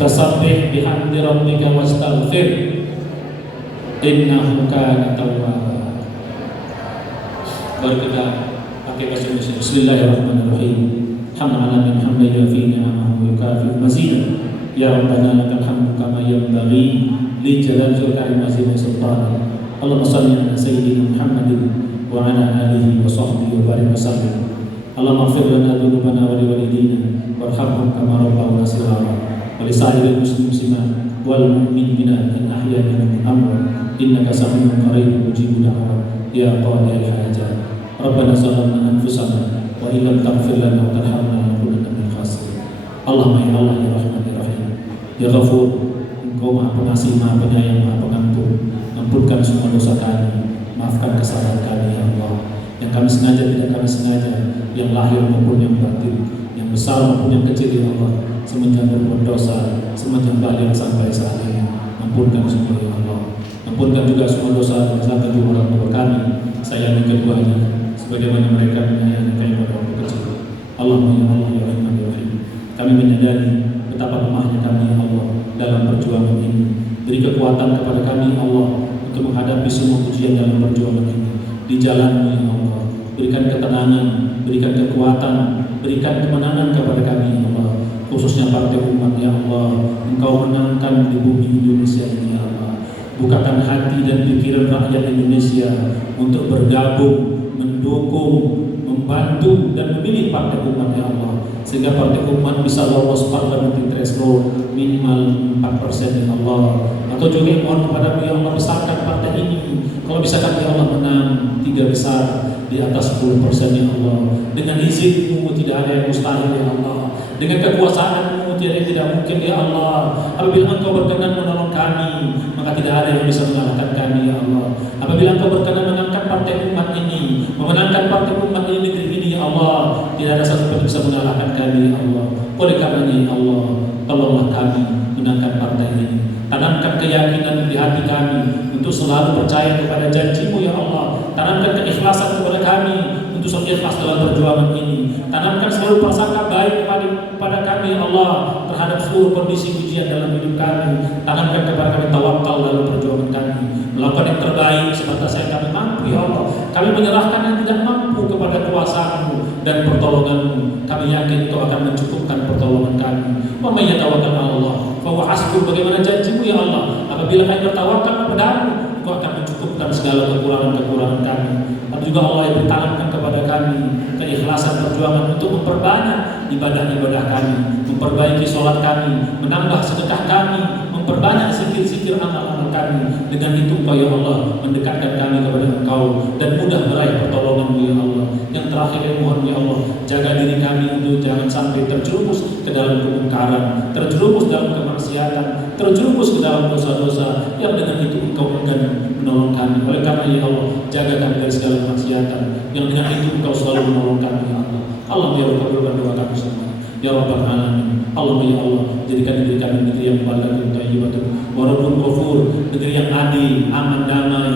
fasabbih bihamdi rabbika wastaghfir innahu kana tawwaba. Baru kita pakai bahasa Indonesia. Bismillahirrahmanirrahim. Hamdalan min hamdaka fi ni'amahu wa yukafi mazidah. Ya Rabbana lakal hamdu kama yanbaghi li jalali wajhika wa azimi sultanik. Allahumma shalli ala sayyidina Muhammadin wa ala alihi wa sahbihi wa barik wa sallim. Allahumma ighfir lana dhunubana wa liwalidina warhamhum kama rabbawna shighara wa li sa'iril muslimin wal mu'minina in ahya minhum amra innaka sami'un qaribun mujibud da'wat ya qadiyal hajat. Rabbana zalamna anfusana wa illam taghfir lana wa tarhamna lanakunanna minal khasirin. Allahumma ya Allah ya Rahman ya Rahim ya Ghafur, Engkau Maha Pengasih, Maha Penyayang, Maha Pengampun. ampunkan semua dosa kami, maafkan kesalahan kami ya Allah, yang kami sengaja tidak kami sengaja, yang lahir maupun yang batin, yang besar maupun yang kecil ya Allah, semenjak berbuat dosa, semenjak balik sampai saat ini, ampunkan semua ya Allah. Ampunkan juga semua dosa kedua orang tua kami, sayangi keduanya, sebagaimana mereka menyayangi kami pada waktu kecil. Allahumma ya Allah ya Rahman ya Rahim. Kami menyadari betapa lemahnya kami ya Allah dalam perjuangan ini. Beri kekuatan kepada kami ya Allah untuk menghadapi semua ujian dalam perjuangan ini. Di jalan-Mu ya Allah, berikan ketenangan, berikan kekuatan, berikan kemenangan kepada kami ya Allah, khususnya Partai Umat ya Allah. Engkau menangkan di bumi Indonesia ini ya Allah. Bukakan hati dan pikiran rakyat Indonesia untuk bergabung, mendukung, membantu dan memilih Partai Umat ya Allah, sehingga Partai Umat bisa lolos parliamentary threshold minimal 4% ya Allah. Atau juga mohon kepada ya Allah, besarkan partai ini, kalau misalkan ya Allah menang 3 besar di atas 10% ya Allah. Dengan izin-Mu tidak ada yang mustahil ya Allah, dengan kekuasaan-Mu tidak ada yang tidak mungkin ya Allah. Apabila Engkau berkenan menolong kami, maka tidak ada yang bisa mengalahkan kami ya Allah. Apabila Engkau berkenan mengangkat Partai Umat ini, memenangkan Partai Umat ini negeri ini ya Allah, tidak ada satu pun yang bisa mengalahkan kami ya Allah. Oleh karenanya ya Allah, tolonglah kami menangkan partai ini. Tanamkan keyakinan di hati kami untuk selalu percaya kepada janji-Mu ya Allah. Tanamkan keikhlasan kepada kami untuk selalu ikhlas dalam perjuangan ini. Tanamkan selalu prasangka baik kepada kami ya Allah terhadap seluruh kondisi ujian dalam hidup kami. Tanamkan kepada kami tawakal dalam perjuangan kami, melakukan yang terbaik sebatas yang kami mampu ya Allah. Kami menyerahkan yang tidak mampu kepada kuasa-Mu dan pertolongan-Mu. Kami yakin Engkau akan mencukupkan pertolongan kami. Wa may yatawakkal 'ala Allah fa huwa hasbuh. Bagaimana janji-Mu ya Allah, apabila kami bertawakal kepada-Mu, Engkau akan mencukupkan segala kekurangan-kekurangan kami. Tapi juga Allah yang bertanamkan kepada kami keikhlasan perjuangan untuk memperbanyak ibadah-ibadah kami, memperbaiki sholat kami, menambah sedekah kami, memperbanyak zikir-zikir amal-amal kami. Dengan itu Engkau ya Allah mendekatkan kami kepada Engkau dan mudah meraih pertolongan-Mu ya Allah. Yang terakhir ya mohon ya Allah, jaga diri kami untuk jangan sampai terjerumus ke dalam kemungkaran, terjerumus dalam kemaksiatan, terjerumus ke dalam dosa-dosa yang dengan itu Engkau akan menolong kami. Oleh karena ya Allah, jaga kami dari segala kemaksiatan yang dengan itu Engkau selalu menolong kami ya Allah. Allah ya Allah, kabulkan doa kami semua ya Rabbal Alamin. Allah ya Allah, jadikan negeri kami negeri yang balagh thayyibatun wa rabbul ghafur, negeri yang adil, aman, damai,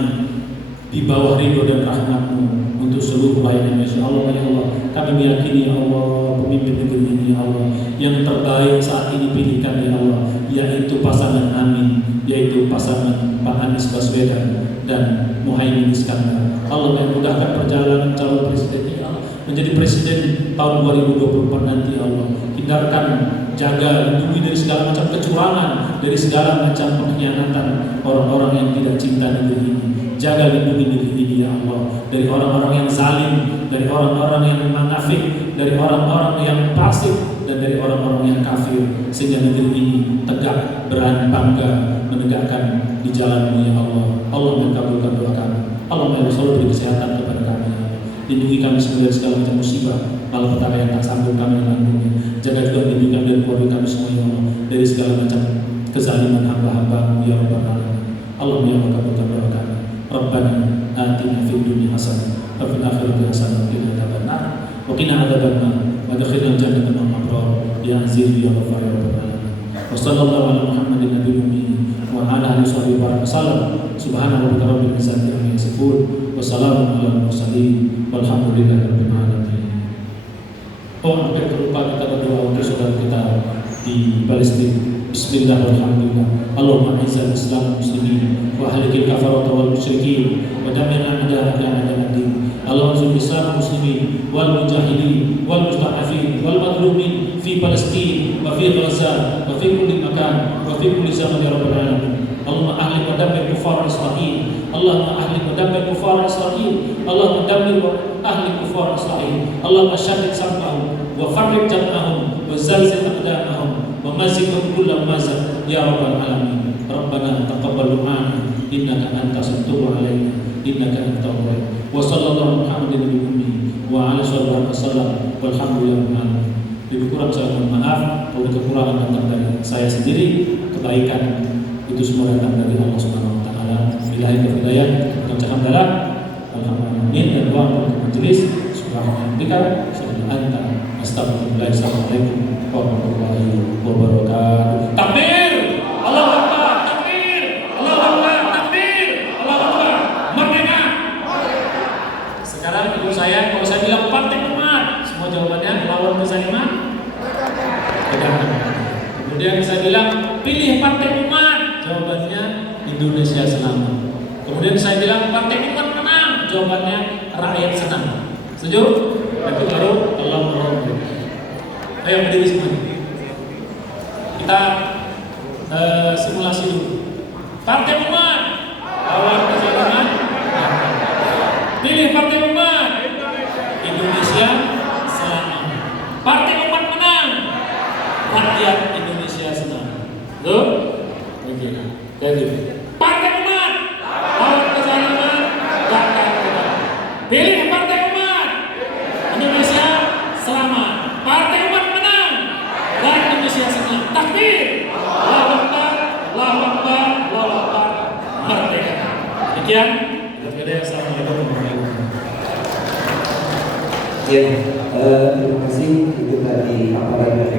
di bawah ridho dan rahmat-Mu untuk seluruh rakyat Indonesia. Allah ya Allah, kami meyakini ya Allah pemimpin negeri ini ya Allah yang terbaik saat ini pilihkan ya Allah, yaitu pasangan Amin, yaitu pasangan Pak Anies Baswedan dan Muhaimin Iskandar. Allah yang mudahkan perjalanan calon presiden ya Allah menjadi presiden tahun 2024 nanti ya Allah. Hindarkan, jaga, lindungi dari segala macam kecurangan, dari segala macam pengkhianatan orang-orang yang tidak cinta negeri ini. Jaga lindungi negeri ini ya Allah dari orang-orang yang zalim, dari orang-orang yang munafik, dari orang-orang yang fasik, dan dari orang-orang yang kafir, sehingga negeri ini tegak, berani, bangga menegakkan di jalan-Mu ya Allah. Allah mengabulkan doa kami. Allah selalu beri kesehatan kepada kami ya Allah. Lindungi kami dari segala macam musibah, malapetaka yang tak sanggup kami menanggungnya. Jaga juga lindungi kami dan keluarga kami semua ya Allah dari segala macam kezaliman hamba-hamba-Mu ya Rabbal Alamin. Allah ya Allah, kabulkan doa kami. Rabbana atina fid dunya hasanah wa fil akhirati hasanah wa qina adzabannar wa qina adzabannar wa adkhilna jannata ma'al abrar ya aziz ya ghafar ya rabbal alamin. Wa sallallahu ala Muhammadin nabiyil ummi wa ala alihi wa sallam. Subhana rabbika rabbil izzati amma yasifun wa salamun alal mursalin walhamdulillahi rabbil alamin. Oh, hampir terlupa kita berdoa untuk saudara kita di Palestina. Bismillah walhamdulillah. Allahumma izzal Islam wal muslimin wa ahlikil kafarata wal musyrikin wa damir a'da'aka a'da'ad-din. Allahumma izzil Islam wal muslimin wal mujahidin wal mustad'afin wal madlumin fi Palestina wa fi Gaza wa fi kulli makan wa fi kulli zaman ya rabbal alamin. Allahumma ahlik wa dammir kufar Israil. Allahumma ahlik wa dammir kufar Israil. Allahumma dammir wa ahlik kufar Israil. Allahumma shaddid sam'ahum wa farriq jam'ahum wa zalzil aqdamahum wa mazidhum kulla mazid ya rabbal alamin. Rabbana taqabbal du'ana innaka antas tawwabur rahim innaka antat tawwab. Wa sallallahu Muhammadin nabiyil ummi wa ala alihi wasallam walhamdulillahi rabbil alamin. Lebih kurang saya mohon maaf kalau kekurangan datang dari saya sendiri, kebaikan itu semua datang dari Allah Subhanahu wa taala. Wabillahi taufiq wal hidayah. Alhamdulillah. Alhamdulillah dan doa untuk majelis. Subhanallah. Anta astagfirullah. Assalamualaikum warahmatullahi wabarakatuh. Takbir! Allahu Akbar! Takbir! Allahu Akbar! Takbir! Allahu Akbar! Merdeka! Sekarang ibu saya, kalau saya bilang Partai Umat, semua jawabannya lawan kezaliman. Kemudian saya bilang pilih Partai Umat, jawabannya Indonesia selamat. Kemudian saya bilang Partai Umat menang, jawabannya rakyat senang. Setuju? Itu baru Allah. Ayo berdiri semua. Kita simulasi dulu. Partai Umat lawan kezaliman. Pilih Partai Umat, Indonesia selamat. Partai Umat menang, rakyat Indonesia senang. Tuh? Oke. Jadi Partai Umat lawan kezaliman, rakyat senang. Pilih Partai Umat, Indonesia selamat. Partai Umat menang, rakyat Indonesia senang. Takbir! Allahu Akbar, Allahu Akbar, Allahu Akbar. Merdeka. Demikian. Assalamualaikum warahmatullahi wabarakatuh. Ya, terima kasih. Itu tadi aparat